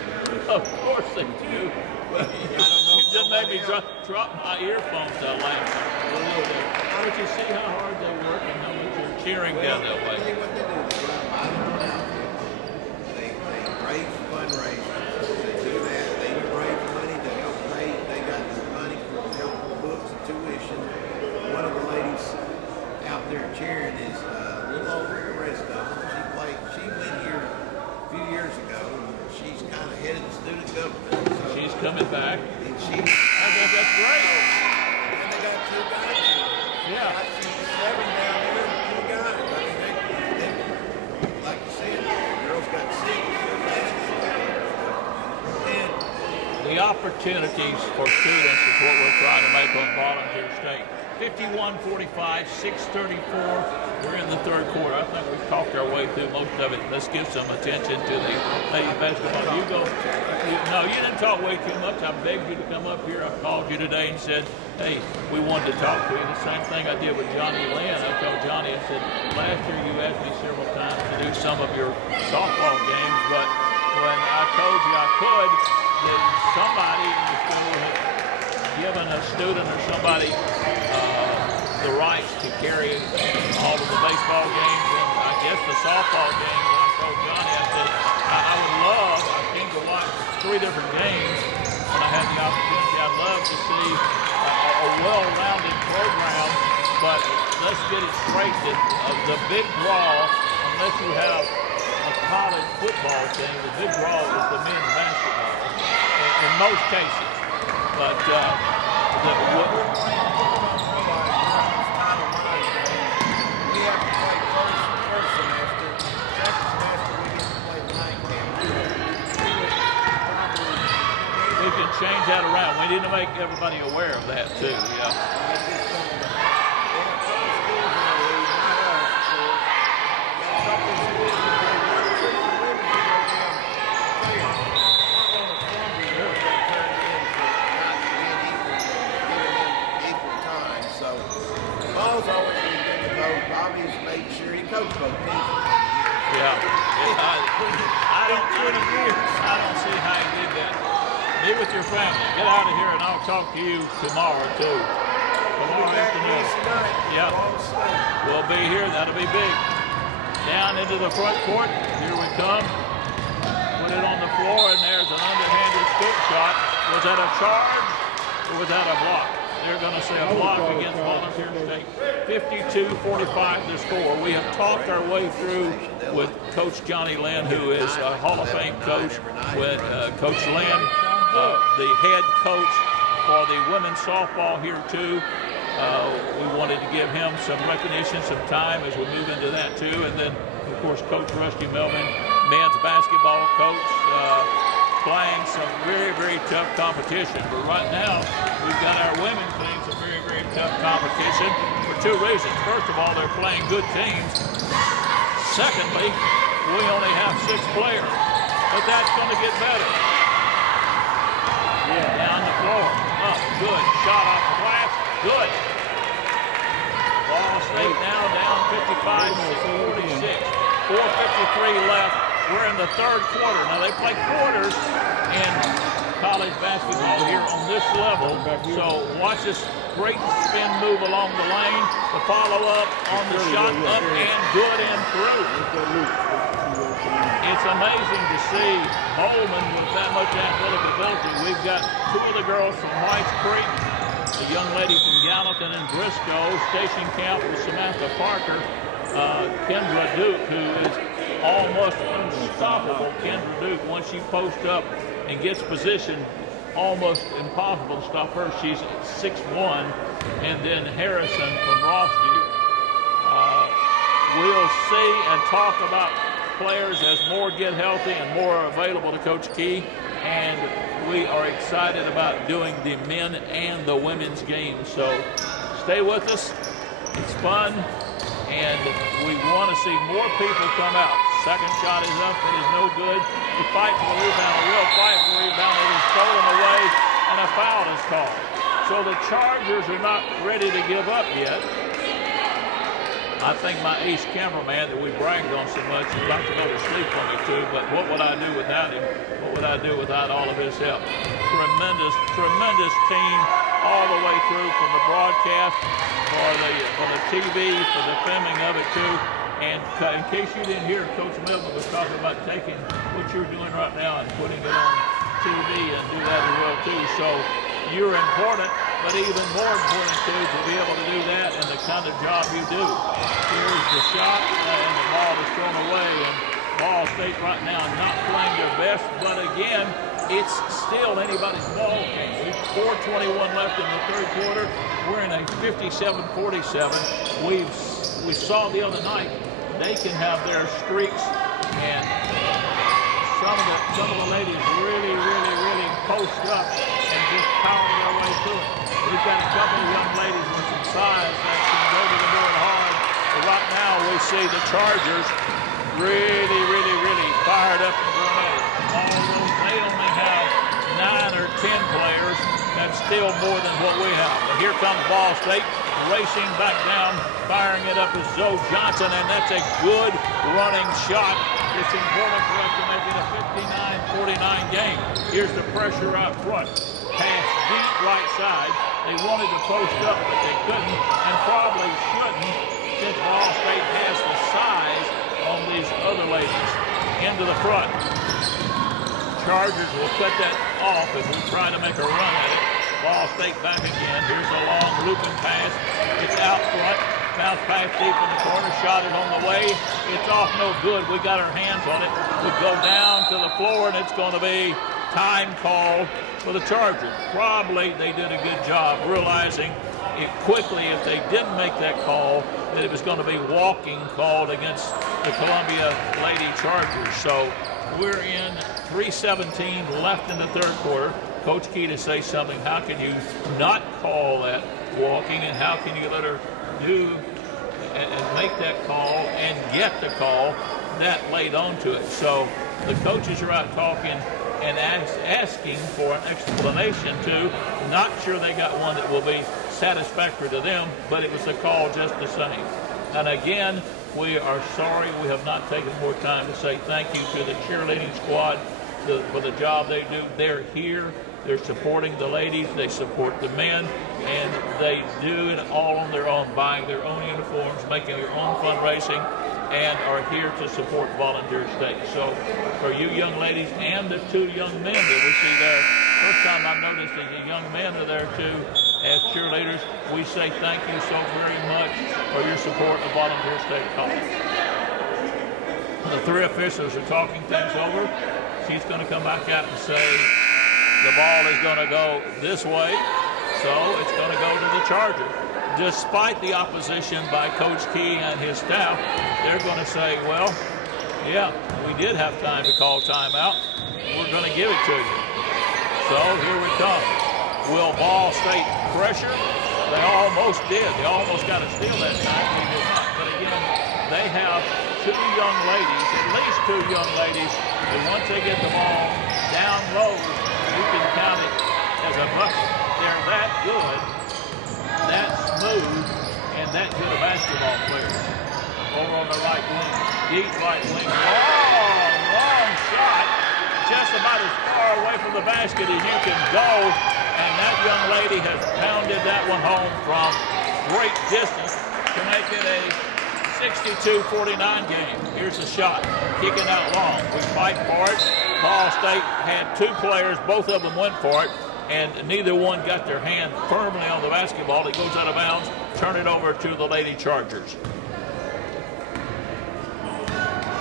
of course they do. But you just made me drop my earphones out laughing a little bit. But you see how hard they work and how much you're cheering down that way. Tell you what they do. They run bottom outfits. They raise fundraisers. They do that. They raise money to help pay. They got the money for help out there cheering is a little older than the rest of them. She went here a few years ago, and she's kind of headed student government. So, She's coming back. and she, I think that's great. and they got 2 guys here. Yeah. I see 7 down there and 2 guys. I mean, they, like you said, the girls got 6. And The opportunities for students is what we're trying to make on Volunteer State. 51-45, 6:34. We're in the third quarter. I think we've talked our way through most of it. Let's give some attention to the ladies basketball. You go. No, you didn't talk way too much. I begged you to come up here. I called you today and said, hey, we wanted to talk to you. The same thing I did with Johnny Lynn. I told Johnny, I said, last year you asked me several times to do some of your softball games, but when I told you I could, that somebody in the school had given a student or somebody the rights to carry all of the baseball games and I guess the softball games. And I told Johnny, I said, I would love, I came to watch 3 different games when I had the opportunity. I'd love to see a well-rounded program, but let's get it straight that the big draw, unless you have a college football team, the big draw is the men's basketball in most cases. But we have to play first semester. Second semester, we get to play the night game. we can change that around. We need to make everybody aware of that too. Yeah. Ball's always been good to both. Bobby has made sure he coached both teams. Yeah. I don't see how you did that. Be with your family. Get out of here, and I'll talk to you tomorrow too. Tomorrow afternoon. Yeah. We'll be here. That'll be big. Down into the front court. Here we come. Put it on the floor, and there's an underhanded scoop shot. Was that a charge or was that a block? They're going to say a block against Volunteer State. 52-45 the score. We have talked our way through with Coach Johnny Lynn, who is a Hall of Fame coach, with Coach Lynn, the head coach for the women's softball here too. We wanted to give him some recognition, some time as we move into that too. And then, of course, Coach Rusty Melvin, men's basketball coach, playing some very, very tough competition. But right now, we've got our women's playing some very, very tough competition for 2 reasons. First of all, they're playing good teams. Secondly, we only have 6 players. But that's going to get better. Yeah. Down the floor. Up. Good. Shot off the glass. Good. Ball State now down 55-46. 4:53 left. We're in the third quarter. Now, they play quarters in college basketball here on this level. So watch this great spin move along the lane. The follow-up on the shot, up and good and through. It's amazing to see Holman with that much athletic ability. We've got 2 of the girls from Whites Creek, the young lady from Gallatin and Briscoe, station camp with Samantha Parker, Kendra Duke, who is almost unstoppable. Kendra Duke, once she posts up and gets position, almost impossible to stop her. She's 6'1", and then Harrison from Rossview. We'll see and talk about players as more get healthy and more are available to Coach Key, and we are excited about doing the men and the women's games. So stay with us. It's fun, and we want to see more people come out. Second shot is up. It is no good. The fight for the rebound, a real fight for the rebound. It is stolen away, and a foul is called. So the Chargers are not ready to give up yet. I think my ace cameraman that we bragged on so much is about to go to sleep on me too, but what would I do without him? What would I do without all of his help? Tremendous, tremendous team all the way through, from the broadcast, for the TV, for the filming of it too. And in case you didn't hear, Coach Melvin was talking about taking what you're doing right now and putting it on TV and do that as well too. So you're important, but even more important too, to be able to do that and the kind of job you do. Here's the shot, and the ball is thrown away, and Ball State right now not playing their best, but again, it's still anybody's ball game. We've 4:21 left in the third quarter. We're in a 57-47. We saw the other night they can have their streaks, and some of the ladies really post up and just power their way through it. We've got a couple of young ladies with some size that can go to the board hard. But right now we see the Chargers really fired up and going at it. Although they only have 9 or 10 players, that's still more than what we have. But here comes Ball State racing back down, firing it up is Zoe Johnson, and that's a good running shot. It's important for us to make it a 59-49 game. Here's the pressure out front. Pass deep right side. They wanted to post up, but they couldn't, and probably shouldn't, since Ball State has the size on these other ladies. Into the front. Chargers will cut that off as we try to make a run at it. Ball State back again. Here's a long looping pass. It's out front. Bounce pass deep in the corner. Shot it on the way. It's off no good. We got our hands on it. We go down to the floor, and it's going to be time call for the Chargers. Probably they did a good job realizing it quickly if they didn't make that call that it was going to be walking called against the Columbia Lady Chargers. So we're in 3:17 left in the third quarter. Coach Key to say something. How can you not call that walking, and how can you let her do and make that call and get the call that laid onto it? So the coaches are out talking and asking for an explanation too. Not sure they got one that will be satisfactory to them, but it was the call just the same. And again, we are sorry we have not taken more time to say thank you to the cheerleading squad for the job they do. They're here. They're supporting the ladies. They support the men. And they do it all on their own, buying their own uniforms, making their own fundraising, and are here to support Volunteer State. So for you young ladies and the 2 young men that we see there, first time I've noticed that the young men are there too as cheerleaders. We say thank you so very much for your support of Volunteer State College. The 3 officials are talking things over. She's going to come back out and say the ball is going to go this way, so it's going to go to the Chargers. Despite the opposition by Coach Key and his staff, they're going to say, well, yeah, we did have time to call timeout. We're going to give it to you. So here we come. Will Ball State pressure? They almost did. They almost got a steal that time. We did not. But again, they have 2 young ladies, at least 2 young ladies, and once they get the ball down low, you can count it as a bucket. They're that good, that smooth, and that good a basketball player. Over on the right wing, deep right wing. Long shot, just about as far away from the basket as you can go, and that young lady has pounded that one home from great distance to make it a 62-49 game. Here's the shot, kicking out long. We fight for it. Ball State had 2 players, both of them went for it, and neither one got their hand firmly on the basketball. It goes out of bounds. Turn it over to the Lady Chargers.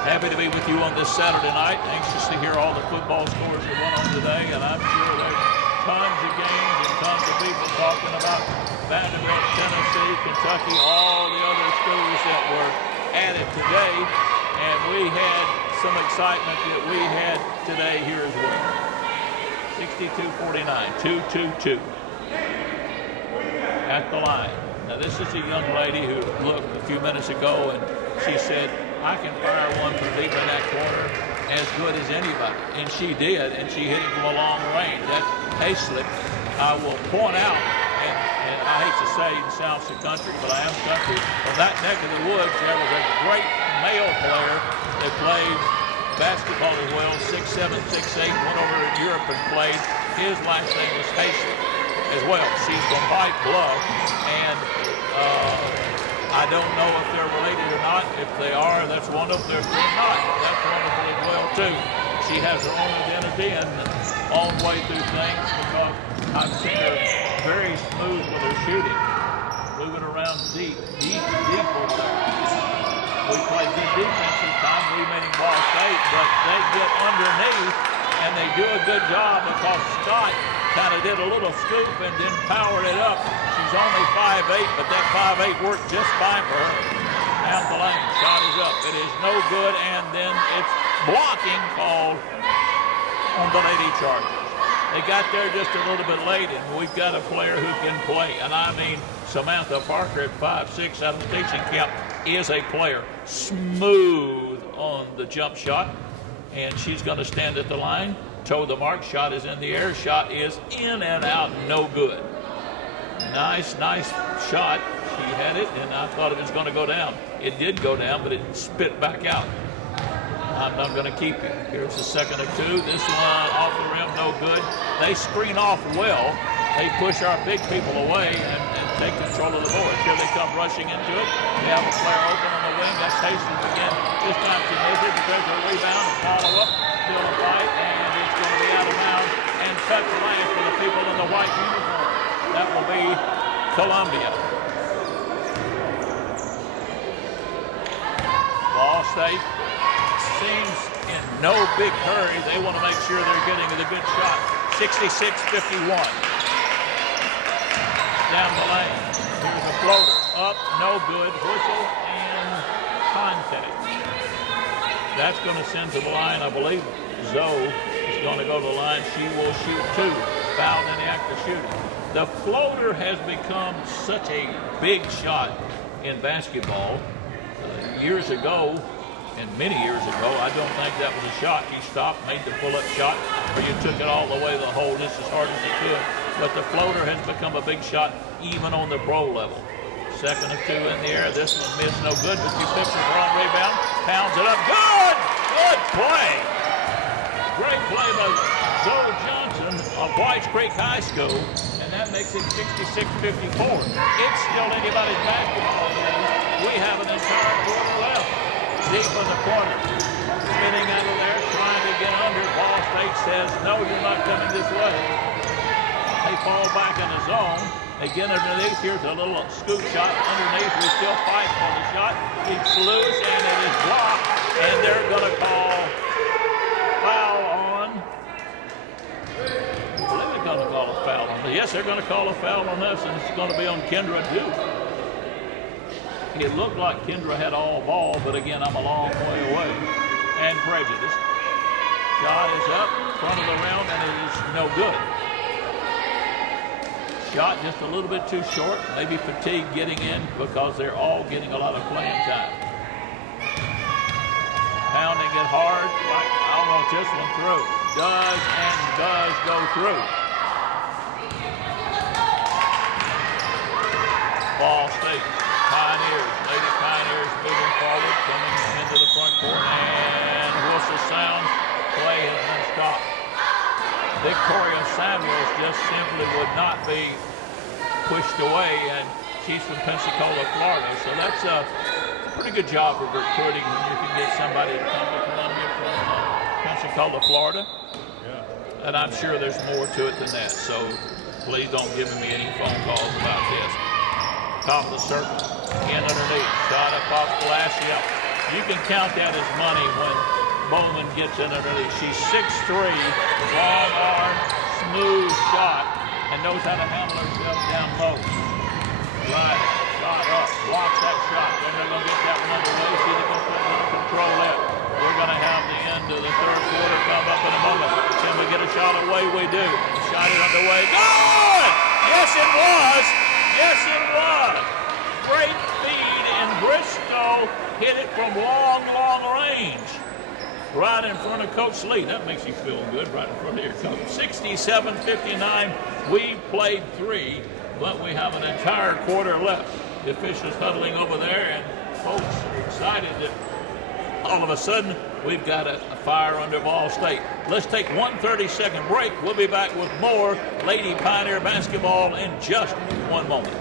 Happy to be with you on this Saturday night. Anxious to hear all the football scores that went on today, and I'm sure there's tons of games and tons of people talking about Vanderbilt, Tennessee, Kentucky, all the other schools that were at it today, and we had some excitement that we had today here as well. 62-49, 2-2-2 at the line. Now this is a young lady who looked a few minutes ago and she said, I can fire one from deep in that corner as good as anybody. And she did, and she hit it from a long range. That Hayslip, I will point out, and I hate to say it sounds to country, but I am country. From that neck of the woods, there was a great male player that played basketball as well, 6'7", 6'8", went over to Europe and played. His last name was Hayslip as well. She's from White Bluff, and I don't know if they're related or not. If they are, that's wonderful. If they're not, that's wonderful as well too. She has her own identity and own way through things because I've seen her very smooth with her shooting. Moving around deep. We play good defense this time, limiting Ball State, but they get underneath and they do a good job because Scott kind of did a little scoop and then powered it up. She's only 5'8", but that 5'8" worked just fine for her. Down the lane, shot is up. It is no good, and then it's blocking called on the Lady Chargers. They got there just a little bit late, and we've got a player who can play. And I mean, Samantha Parker at 5'6" out of the teaching camp is a player. Smooth on the jump shot, and she's going to stand at the line, toe the mark. Shot is in the air. Shot is in and out, no good. Nice shot. She had it, and I thought it was going to go down. It did go down, but it spit back out. I'm not going to keep it. Here's the second of two. This one off the rim, no good. They screen off well. They push our big people away and take control of the board. Here they come rushing into it. They have a player open on the wing. That's Hastings again. This time she misses because of a rebound and follow up. Still a fight, and it's going to be out of bounds and touch land for the people in the white uniform. That will be Columbia. Ball State seems in no big hurry. They want to make sure they're getting the good shot. 66-51. Down the lane. Here's a floater. Up, no good. Whistle and contact. That's going to send to the line, I believe. Zoe is going to go to the line. She will shoot two. Fouled in the act of shooting. The floater has become such a big shot in basketball. Years ago, and many years ago, I don't think that was a shot. You stopped, made the pull-up shot, or you took it all the way to the hole just as hard as you could. But the floater has become a big shot even on the pro level. Second of two in the air. This one missed, no good, but she picks her wrong rebound, pounds it up. Good! Good play! Great play by Zoe Johnson of Whites Creek High School, and that makes it 66-54. It's still anybody's basketball game. We have an entire quarter left. Deep in the corner. Spinning out of there, trying to get under. Ball State says, no, you're not coming this way. They fall back in the zone. They get underneath. Here's a little scoop shot underneath. We still fight for the shot. It's loose, and it is blocked. And they're going to call foul on. I believe they're going to call a foul on. Yes, they're going to call a foul on us, and it's going to be on Kendra Duke. It looked like Kendra had all ball, but again, I'm a long way away. And prejudiced. Shot is up, front of the round, and it is no good. Shot just a little bit too short, maybe fatigue getting in because they're all getting a lot of playing time. Pounding it hard, like I want this one through. Does go through. Ball State. Pioneers, Lady Pioneers moving forward, coming into the front court, and whistle sounds. Play has been stopped. Victoria Samuels just simply would not be pushed away, and she's from Pensacola, Florida. So that's a pretty good job of recruiting when you can get somebody to come to Columbia from Pensacola, Florida. Yeah. And I'm sure there's more to it than that. So please don't give me any phone calls about this. Top of the circle, in underneath, shot up off glass. Yep. You can count that as money when Bowman gets in underneath. She's 6'3", long arm, smooth shot, and knows how to handle herself down low. Right, shot up, blocks that shot. Then they're going to get that one underway. See if they can put a little control in. We're going to have the end of the third quarter come up in a moment. Can we get a shot away? We do. The shot is underway. Good! Yes, it was. Yes, it was. Great feed, and Briscoe hit it from long range. Right in front of Coach Lee. That makes you feel good right in front of your coach. 67-59. We played three, but we have an entire quarter left. The officials huddling over there, and folks are excited that all of a sudden we've got a fire under Ball State. Let's take 1 30-second break. We'll be back with more Lady Pioneer basketball in just one moment.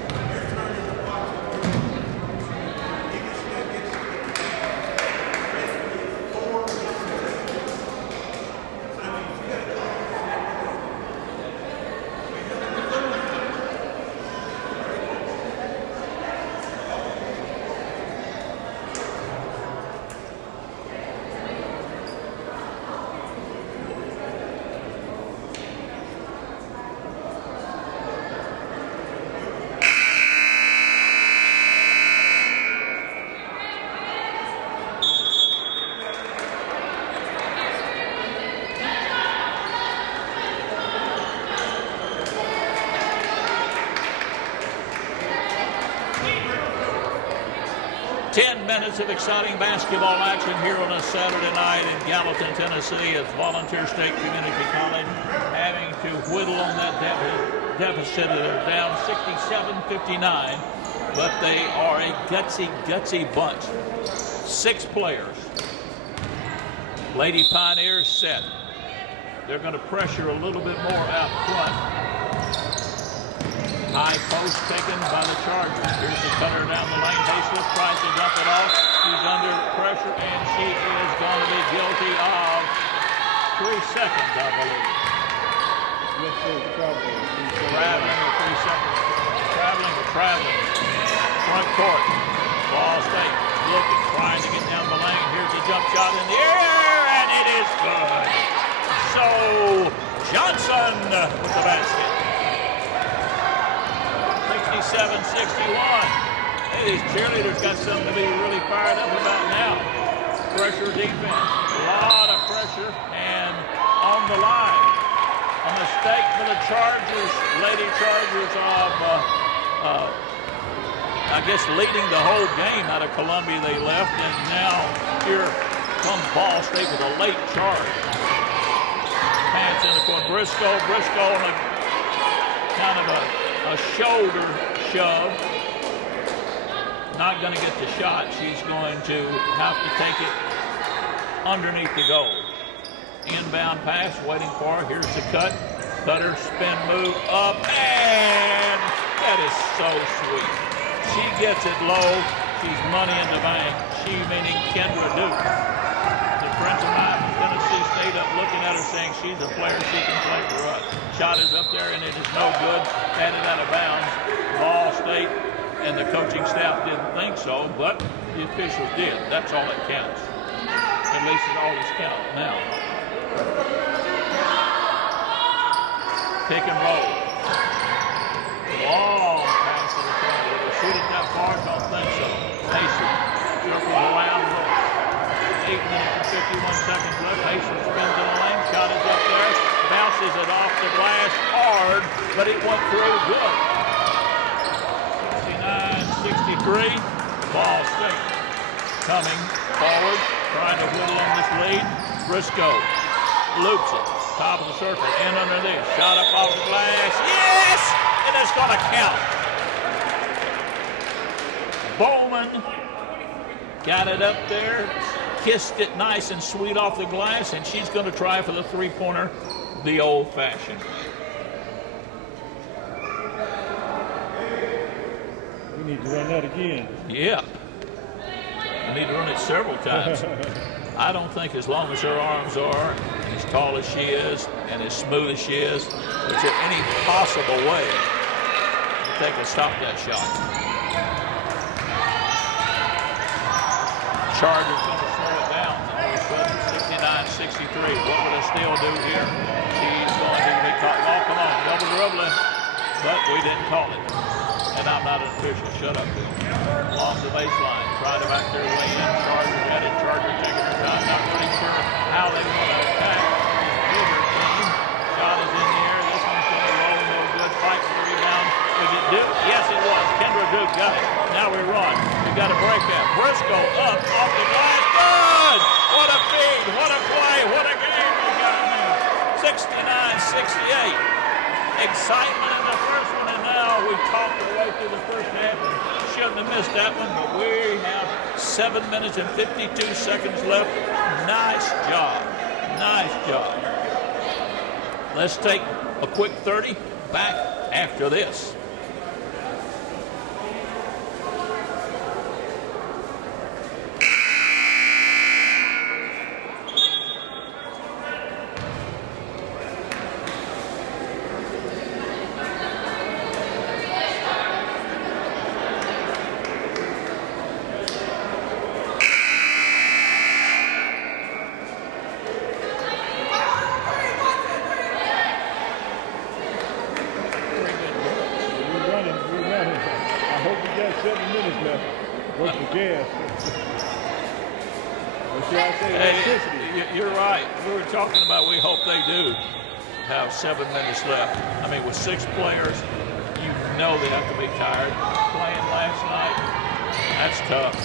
10 minutes of exciting basketball action here on a Saturday night in Gallatin, Tennessee, as Volunteer State Community College having to whittle on that deficit. They're down 67-59, but they are a gutsy bunch. 6 players. Lady Pioneers set. They're going to pressure a little bit more out front. High post taken by the Chargers. Here's the cutter down the lane. Hayslip tries to dump it off. She's under pressure, and she is going to be guilty of 3 seconds, I believe. Yes, sir. Traveling or 3 seconds. Traveling. Front court. Ball State looking, trying to get down the lane. Here's a jump shot in the air, and it is good. So Johnson with the basket. 67-61. Hey, these cheerleaders got something to be really fired up about now. Pressure defense. A lot of pressure, and on the line. A mistake for the Chargers, Lady Chargers of, I guess, leading the whole game out of Columbia. They left, and now here comes Ball State with a late charge. Pants in the court. Briscoe on a kind of a shoulder shove. Not going to get the shot. She's going to have to take it underneath the goal. Inbound pass, waiting for her. Here's the cut. Cutter, spin move, up, and that is so sweet. She gets it low. She's money in the bank. She meaning Kendra Duke. The friends of mine from Tennessee State up looking at her saying she's a player, she can play for us. Shot is up there, and it is no good. Had it out of bounds. Ball State and the coaching staff didn't think so, but the officials did. That's all that counts. At least it always counts now. Pick and roll. Long pass to the front. Will they shoot it that far? Don't think so. Hastings circles around. 8 minutes and 51 seconds left. Hastings spins in the lane. Shot is up there. Bounces it off the glass hard, but it went through good. 69-63. Ball State coming forward, trying to whittle on this lead. Briscoe loops it. Top of the circle, in under this. Shot up off the glass. Yes! And it's going to count. Bowman got it up there, kissed it nice and sweet off the glass, and she's going to try for the three-pointer the old-fashioned. We need to run that again. Yeah. We need to run it several times. I don't think as long as her arms are as tall as she is and as smooth as she is, is there any possible way they can stop that shot. Chargers going to slow it down. All of a sudden, 69-63. What would a steal do here? She's going to be caught. Oh, come on, double dribbling. But we didn't call it. And I'm not an official. Shut up, Bill. Along the baseline. Trying to back their way in. Chargers at it. Chargers taking their time. Not really sure how they want to attack this bigger team. Shot is in the air. This one's going to roll. No good. Fight for the rebound. Was it Duke? Yes, it was. Kendra Duke got it. Now we run. We got a breakout. Briscoe up off the glass. Good! What a feed. What a play. What a game we got here. 69-68. Excitement in the first one, and now we talked our way through the first half and shouldn't have missed that one, but we have 7 minutes and 52 seconds left. Nice job. Nice job. Let's take a quick 30. Back after this. You're right. We were talking about we hope they do have 7 minutes left. I mean, with 6 players, you know they have to be tired. Playing last night, that's tough.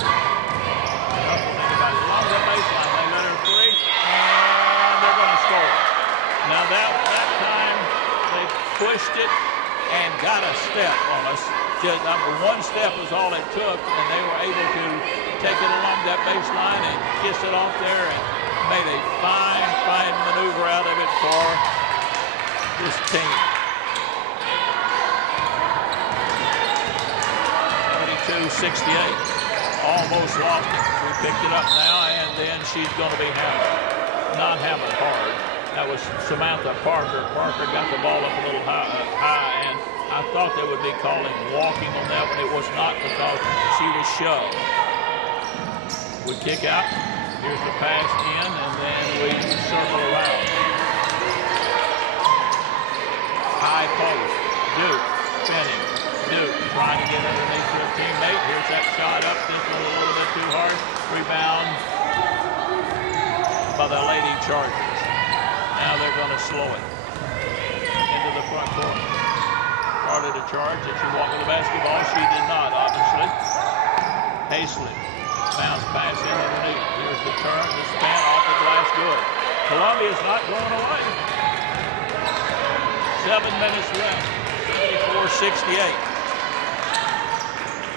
Anybody along the baseline, they let her free, and they're going to score. Now that time they pushed it and got a step on us. Just one step was all it took, and they were able to take it along that baseline and kiss it off there and made a fine maneuver out of it for this team. 72-68. Almost lost it. We picked it up now, and then she's going to be not hammered hard. That was Samantha Parker. Parker got the ball up a little high, and I thought they would be calling walking on that one. It was not because she was shoved. We kick out. Here's the pass in, and then we circle around. High post. Duke spinning. Duke trying to get underneath their teammate. Here's that shot up. This one a little bit too hard. Rebound by the Lady Chargers. Now they're going to slow it into the front court. Started a charge. Did she walk with the basketball? She did not, obviously. Hastily. Bounce pass in underneath. Here's the turn. The span off the glass. Good. Columbia's not going away. 7 minutes left. 74-68.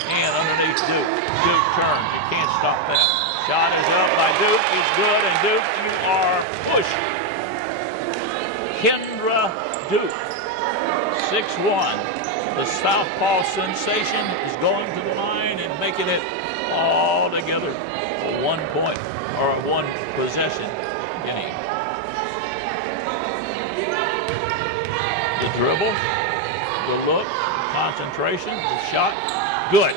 And underneath Duke. Duke turns. You can't stop that. Shot is up by Duke. It's good. And Duke, you are pushing. Kendra Duke. 6'1". The Southpaw sensation is going to the line and making it all together a 1 point or a 1 possession game. The dribble, the look, concentration, the shot, good.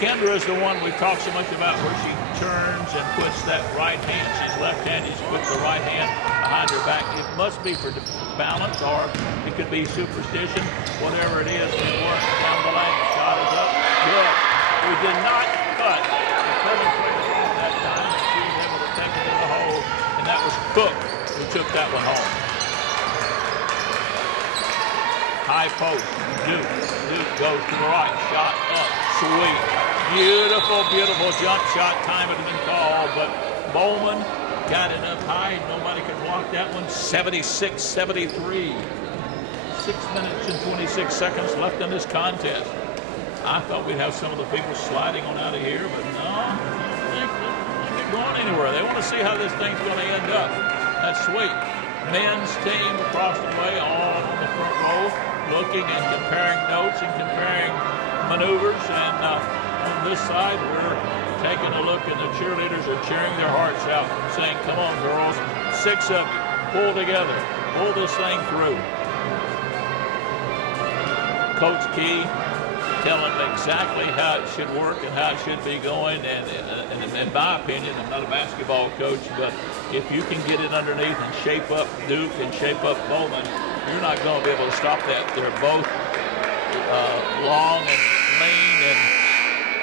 Kendra is the one we talked so much about where she turns and puts that right hand. She's left-handed. She puts the right hand behind her back. It must be for balance, or it could be superstition. Whatever it is, it works. Down the lane. Shot is up. Good. We did not cut. The perpetrator off that time, and she was able to take it to the hole, and that was Cook who took that one home. High post. Duke. Duke goes to the right. Shot up. Sweet. Beautiful, beautiful jump shot. Time had been called, but Bowman got it up high. Nobody could block that one. 76-73. 6 minutes and 26 seconds left in this contest. I thought we'd have some of the people sliding on out of here, but no, I don't think they're going anywhere. They want to see how this thing's going to end up. That's sweet. Men's team across the way, all on the front row, looking and comparing notes and comparing maneuvers. And on this side, we're taking a look, and the cheerleaders are cheering their hearts out, saying, "Come on, girls, 6 of you, pull together, pull this thing through." Coach Key telling them exactly how it should work and how it should be going. And in my opinion, I'm not a basketball coach, but if you can get it underneath and shape up Duke and shape up Bowman, you're not going to be able to stop that. They're both long and lean and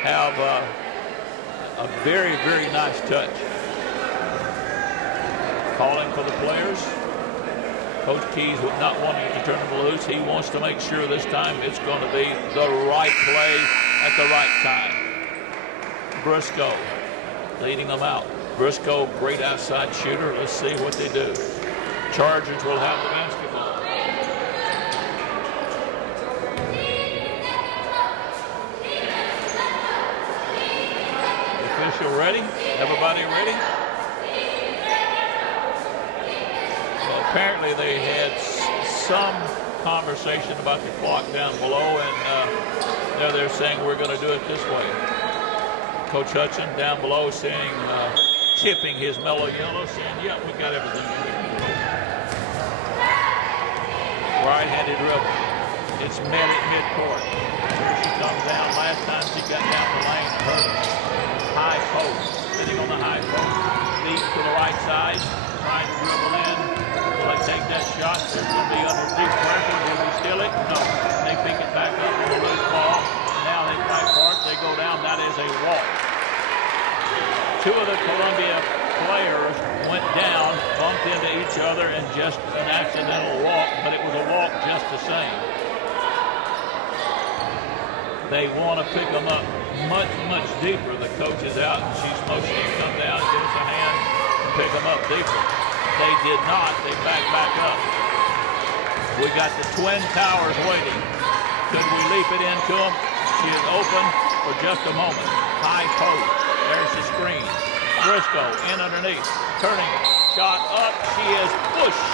have a very, very nice touch. Calling for the players. Coach Keys not wanting to turn them loose. He wants to make sure this time it's going to be the right play at the right time. Briscoe leading them out. Briscoe, great outside shooter. Let's see what they do. Chargers will have the basketball. Official ready? Everybody ready? Well, apparently they had some conversation about the clock down below, and now they're saying we're going to do it this way. Coach Hudson down below saying, tipping his mellow yellow, saying, "Yeah, we got everything ready." Right-handed dribble. It's met at midcourt. Here she comes down. Last time she got down the lane, hurt. High post. Sitting on the high post. Deep to the right side. Trying to dribble in. Will they take that shot? There's going to be underneath pressure. Will we steal it? No. They pick it back up with a loose ball. Now they fight for it. They go down. That is a walk. 2 of the Columbia players went down, bumped into each other, and just an accidental walk, but it was a walk just the same. They want to pick them up much, much deeper. The coach is out and she's motioning him to come down, give us a hand, and pick them up deeper. They did not. They backed back up. We got the Twin Towers waiting. Could we leap it into them? She is open for just a moment. High post. There's the screen. Briscoe in underneath. Turning. Shot up. She is pushed.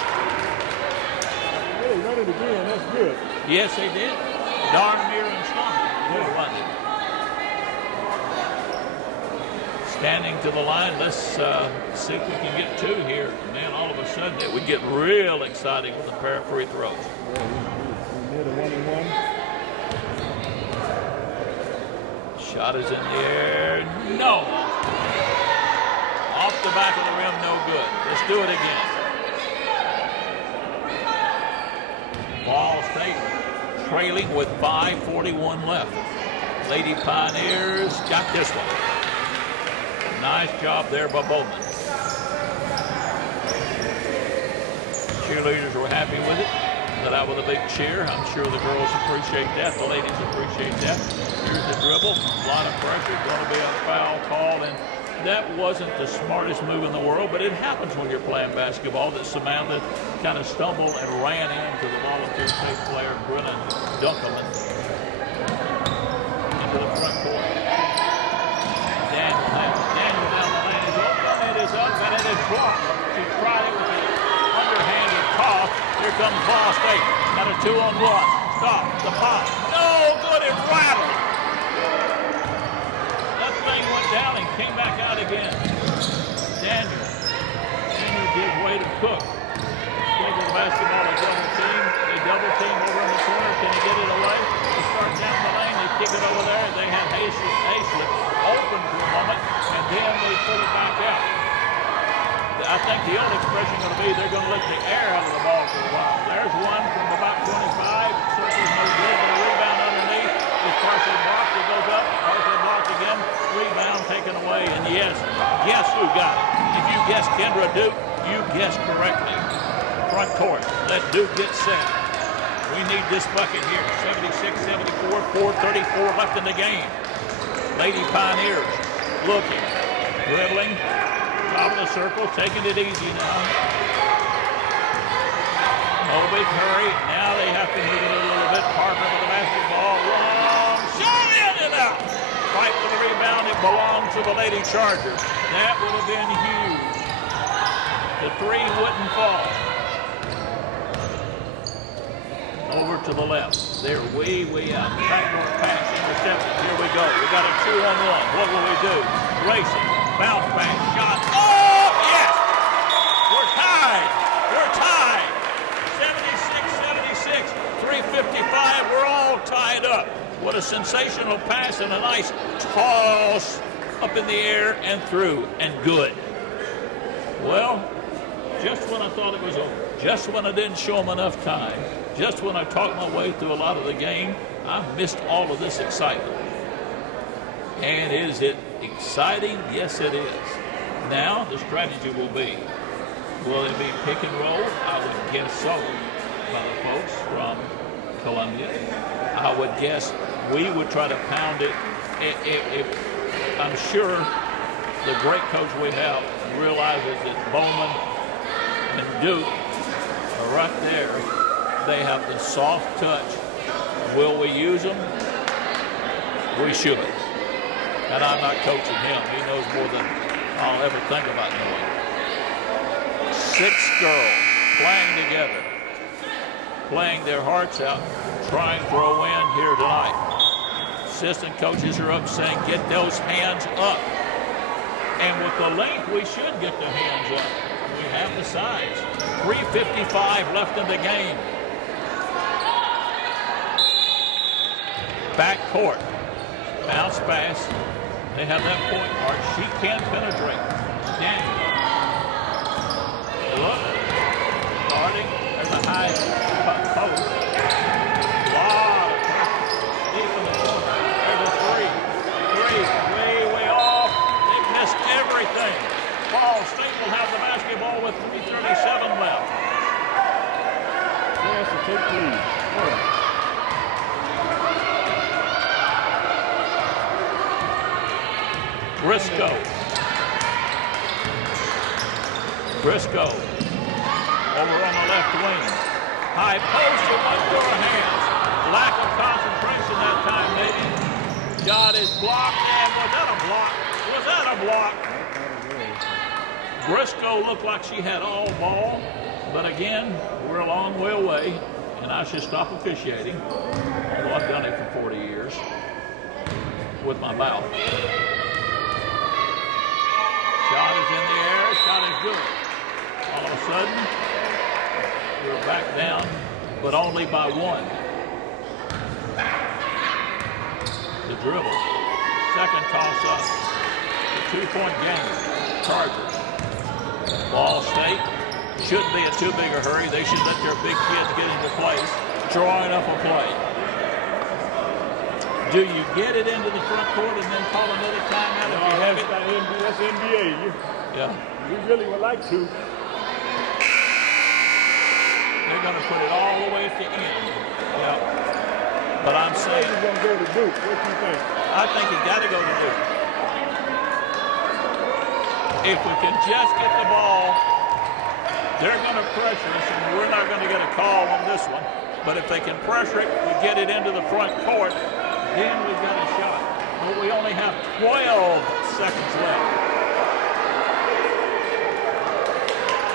Hey, run it again. That's good. Yes, they did. Darn near and strong. Good running. Standing to the line. Let's see if we can get two here. Man, all of a sudden it would get real exciting with a pair of free throws. Yeah, we near the 1-and-1. Shot is in the air. No. Off the back of the rim, no good. Let's do it again. Ball State trailing with 5:41 left. Lady Pioneers got this one. Nice job there by Bowman. Cheerleaders were happy with it. Let out with a big cheer. I'm sure the girls appreciate that. The ladies appreciate that. Here's the dribble. A lot of pressure. Going to be a foul call. And that wasn't the smartest move in the world, but it happens when you're playing basketball that Samantha kind of stumbled and ran into the volunteer state player, Brennan Dunkelman, into the front court. Daniel down the lane is open. It is up and it is blocked. She tried it with an underhanded toss. Here comes Ball State. Got a 2-on-1. Stop. The pop. No good. It rattled. That thing went down and came back out again. Daniel did way to cook. Gave the basketball a double team. They double team over in the corner. Can he get it away? They start down the lane. They kick it over there. They had Hayslip open for a moment, and then they pull it back out. I think the old expression going to be they're going to let the air out of the ball for a while. There's one from about 25. Circle's no good, but a rebound underneath is partially blocked. It goes up, partially blocked again. Rebound taken away, and yes, guess who got it? If you guessed Kendra Duke, you guessed correctly. Front court, let Duke get set. We need this bucket here. 76-74, 4:34 left in the game. Lady Pioneers looking, dribbling. Top of the circle, taking it easy now. No big hurry. Now they have to move it a little bit. Parker with the basketball. Long shot in and out. Fight for the rebound. It belongs to the Lady Chargers. That would have been huge. The three wouldn't fall. Over to the left. They're way, way out. Backdoor pass intercepted. Here we go. We got a 2-on-1. What will we do? Racing. Bounce back. Shot. Oh, yes! We're tied. We're tied. 76-76. 3:55. We're all tied up. What a sensational pass and a nice toss up in the air and through and good. Well, just when I thought it was over, just when I didn't show them enough time, just when I talked my way through a lot of the game, I missed all of this excitement. And is it exciting? Yes, it is. Now, the strategy will be, will it be pick and roll? I would guess so by the folks from Columbia. I would guess we would try to pound it. If I'm sure the great coach we have realizes that Bowman and Duke are right there. They have the soft touch. Will we use them? We should. And I'm not coaching him. He knows more than I'll ever think about knowing. 6 girls playing together, playing their hearts out, trying for a win here tonight. Assistant coaches are up saying, get those hands up. And with the length, we should get the hands up. We have the size. 3:55 left in the game. Back court. Bounce pass. They have that point guard. She can't penetrate. Daniel. Look. Guarding. There's a high post. Lot of pressure. Deep in the corner. There's a three. Way off. They've missed everything. Ball State will have the basketball with 3:37 left. Chance to take lead. Briscoe. Briscoe over on the left wing. High post and one through her hands. Lack of concentration that time, maybe. Shot is blocked, and was that a block? Was that a block? Briscoe looked like she had all ball, but again, we're a long way away, and I should stop officiating, although I've done it for 40 years with my mouth. Shot is in the air, shot is good. All of a sudden, we're back down, but only by one. The dribble. Second toss-up. The two-point game. Chargers. Ball State shouldn't be in too big a hurry. They should let their big kids get into place, drawing up a play. Do you get it into the front court and then call another timeout if you have it? That's NBA. Yeah. You really would like to. They're going to put it all the way at the end. Yeah. But I'm saying, He's going to go to Duke. What do you think? I think he's got to go to Duke. If we can just get the ball, they're going to pressure us, and we're not going to get a call on this one. But if they can pressure it, we get it into the front court, then we've got a shot. But we only have 12 seconds left.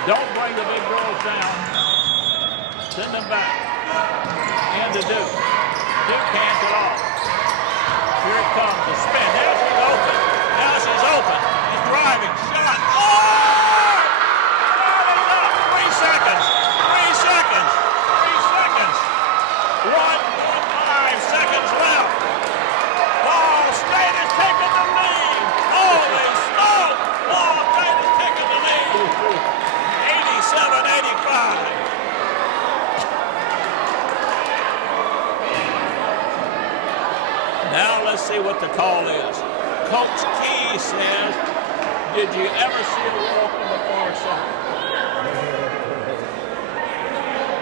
Don't bring the big girls down. Send them back. And to Duke. Duke hands it off. Here it comes. The spin. Now she's open. Now she's open. He's driving. Shot. Oh! That is up. 3 seconds. 3 seconds. 3 seconds. 1.5 seconds left. Ball State is taking the lead. Holy smoke! Ball State is taking the lead. 87-85. Now let's see what the call is. Coach Key says, did you ever see a walk on the far side?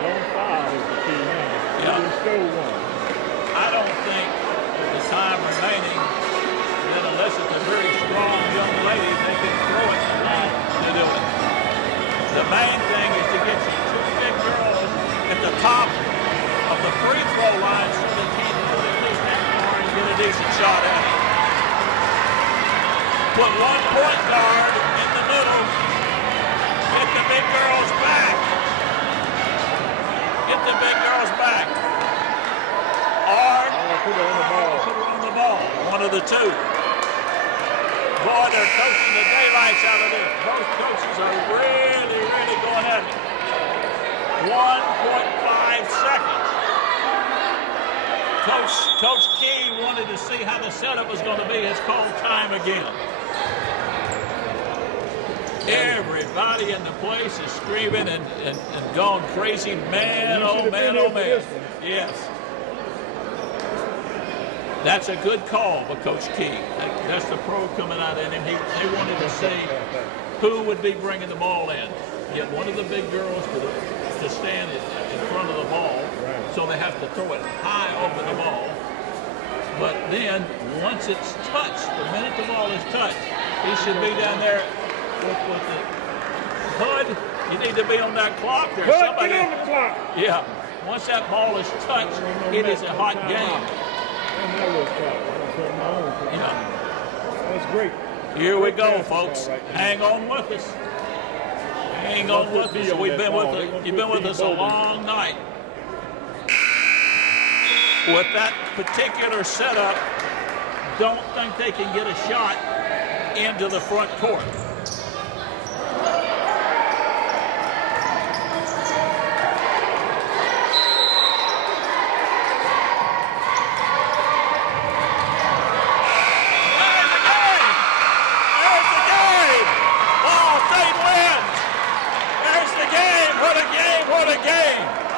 Long foul is the key now. Yeah. You stole one. I don't think with the time remaining that unless it's a very strong young lady, they can throw it line to do it. The main thing is to get you 2 big girls at the top of the free throw line so they can't put it at least that far and get a decent shot at it. Put 1 point guard in the middle. Get the big girls back. Get the big girls back. Or Put it on the ball. put her on the ball. One of the two. Boy, they're coaching the daylights out of this. Both coaches are really, really going at it. 1.5 seconds. Coach Key wanted to see how the setup was going to be. It's called time again. Everybody in the place is screaming and going crazy. Man, You oh should have man, been oh here for man. this one. Yes. That's a good call by Coach Key. That's the pro coming out at him. They wanted to see who would be bringing the ball in. Get one of the big girls to stand in front of the ball, Right. so they have to throw it high over the ball. But then, once it's touched, the minute the ball is touched, he should be down there with the Hood. You need to be on that clock there. Put Somebody, it on the clock. yeah. Once that ball is touched, it is a hot game. And that little clock. I'm putting my own clock. Yeah. That's great. Here we Great go, basketball folks. right there. Hang on with us. Hang on with us. We've been with us. You've been with us a long night. With that particular setup, don't think they can get a shot into the front court.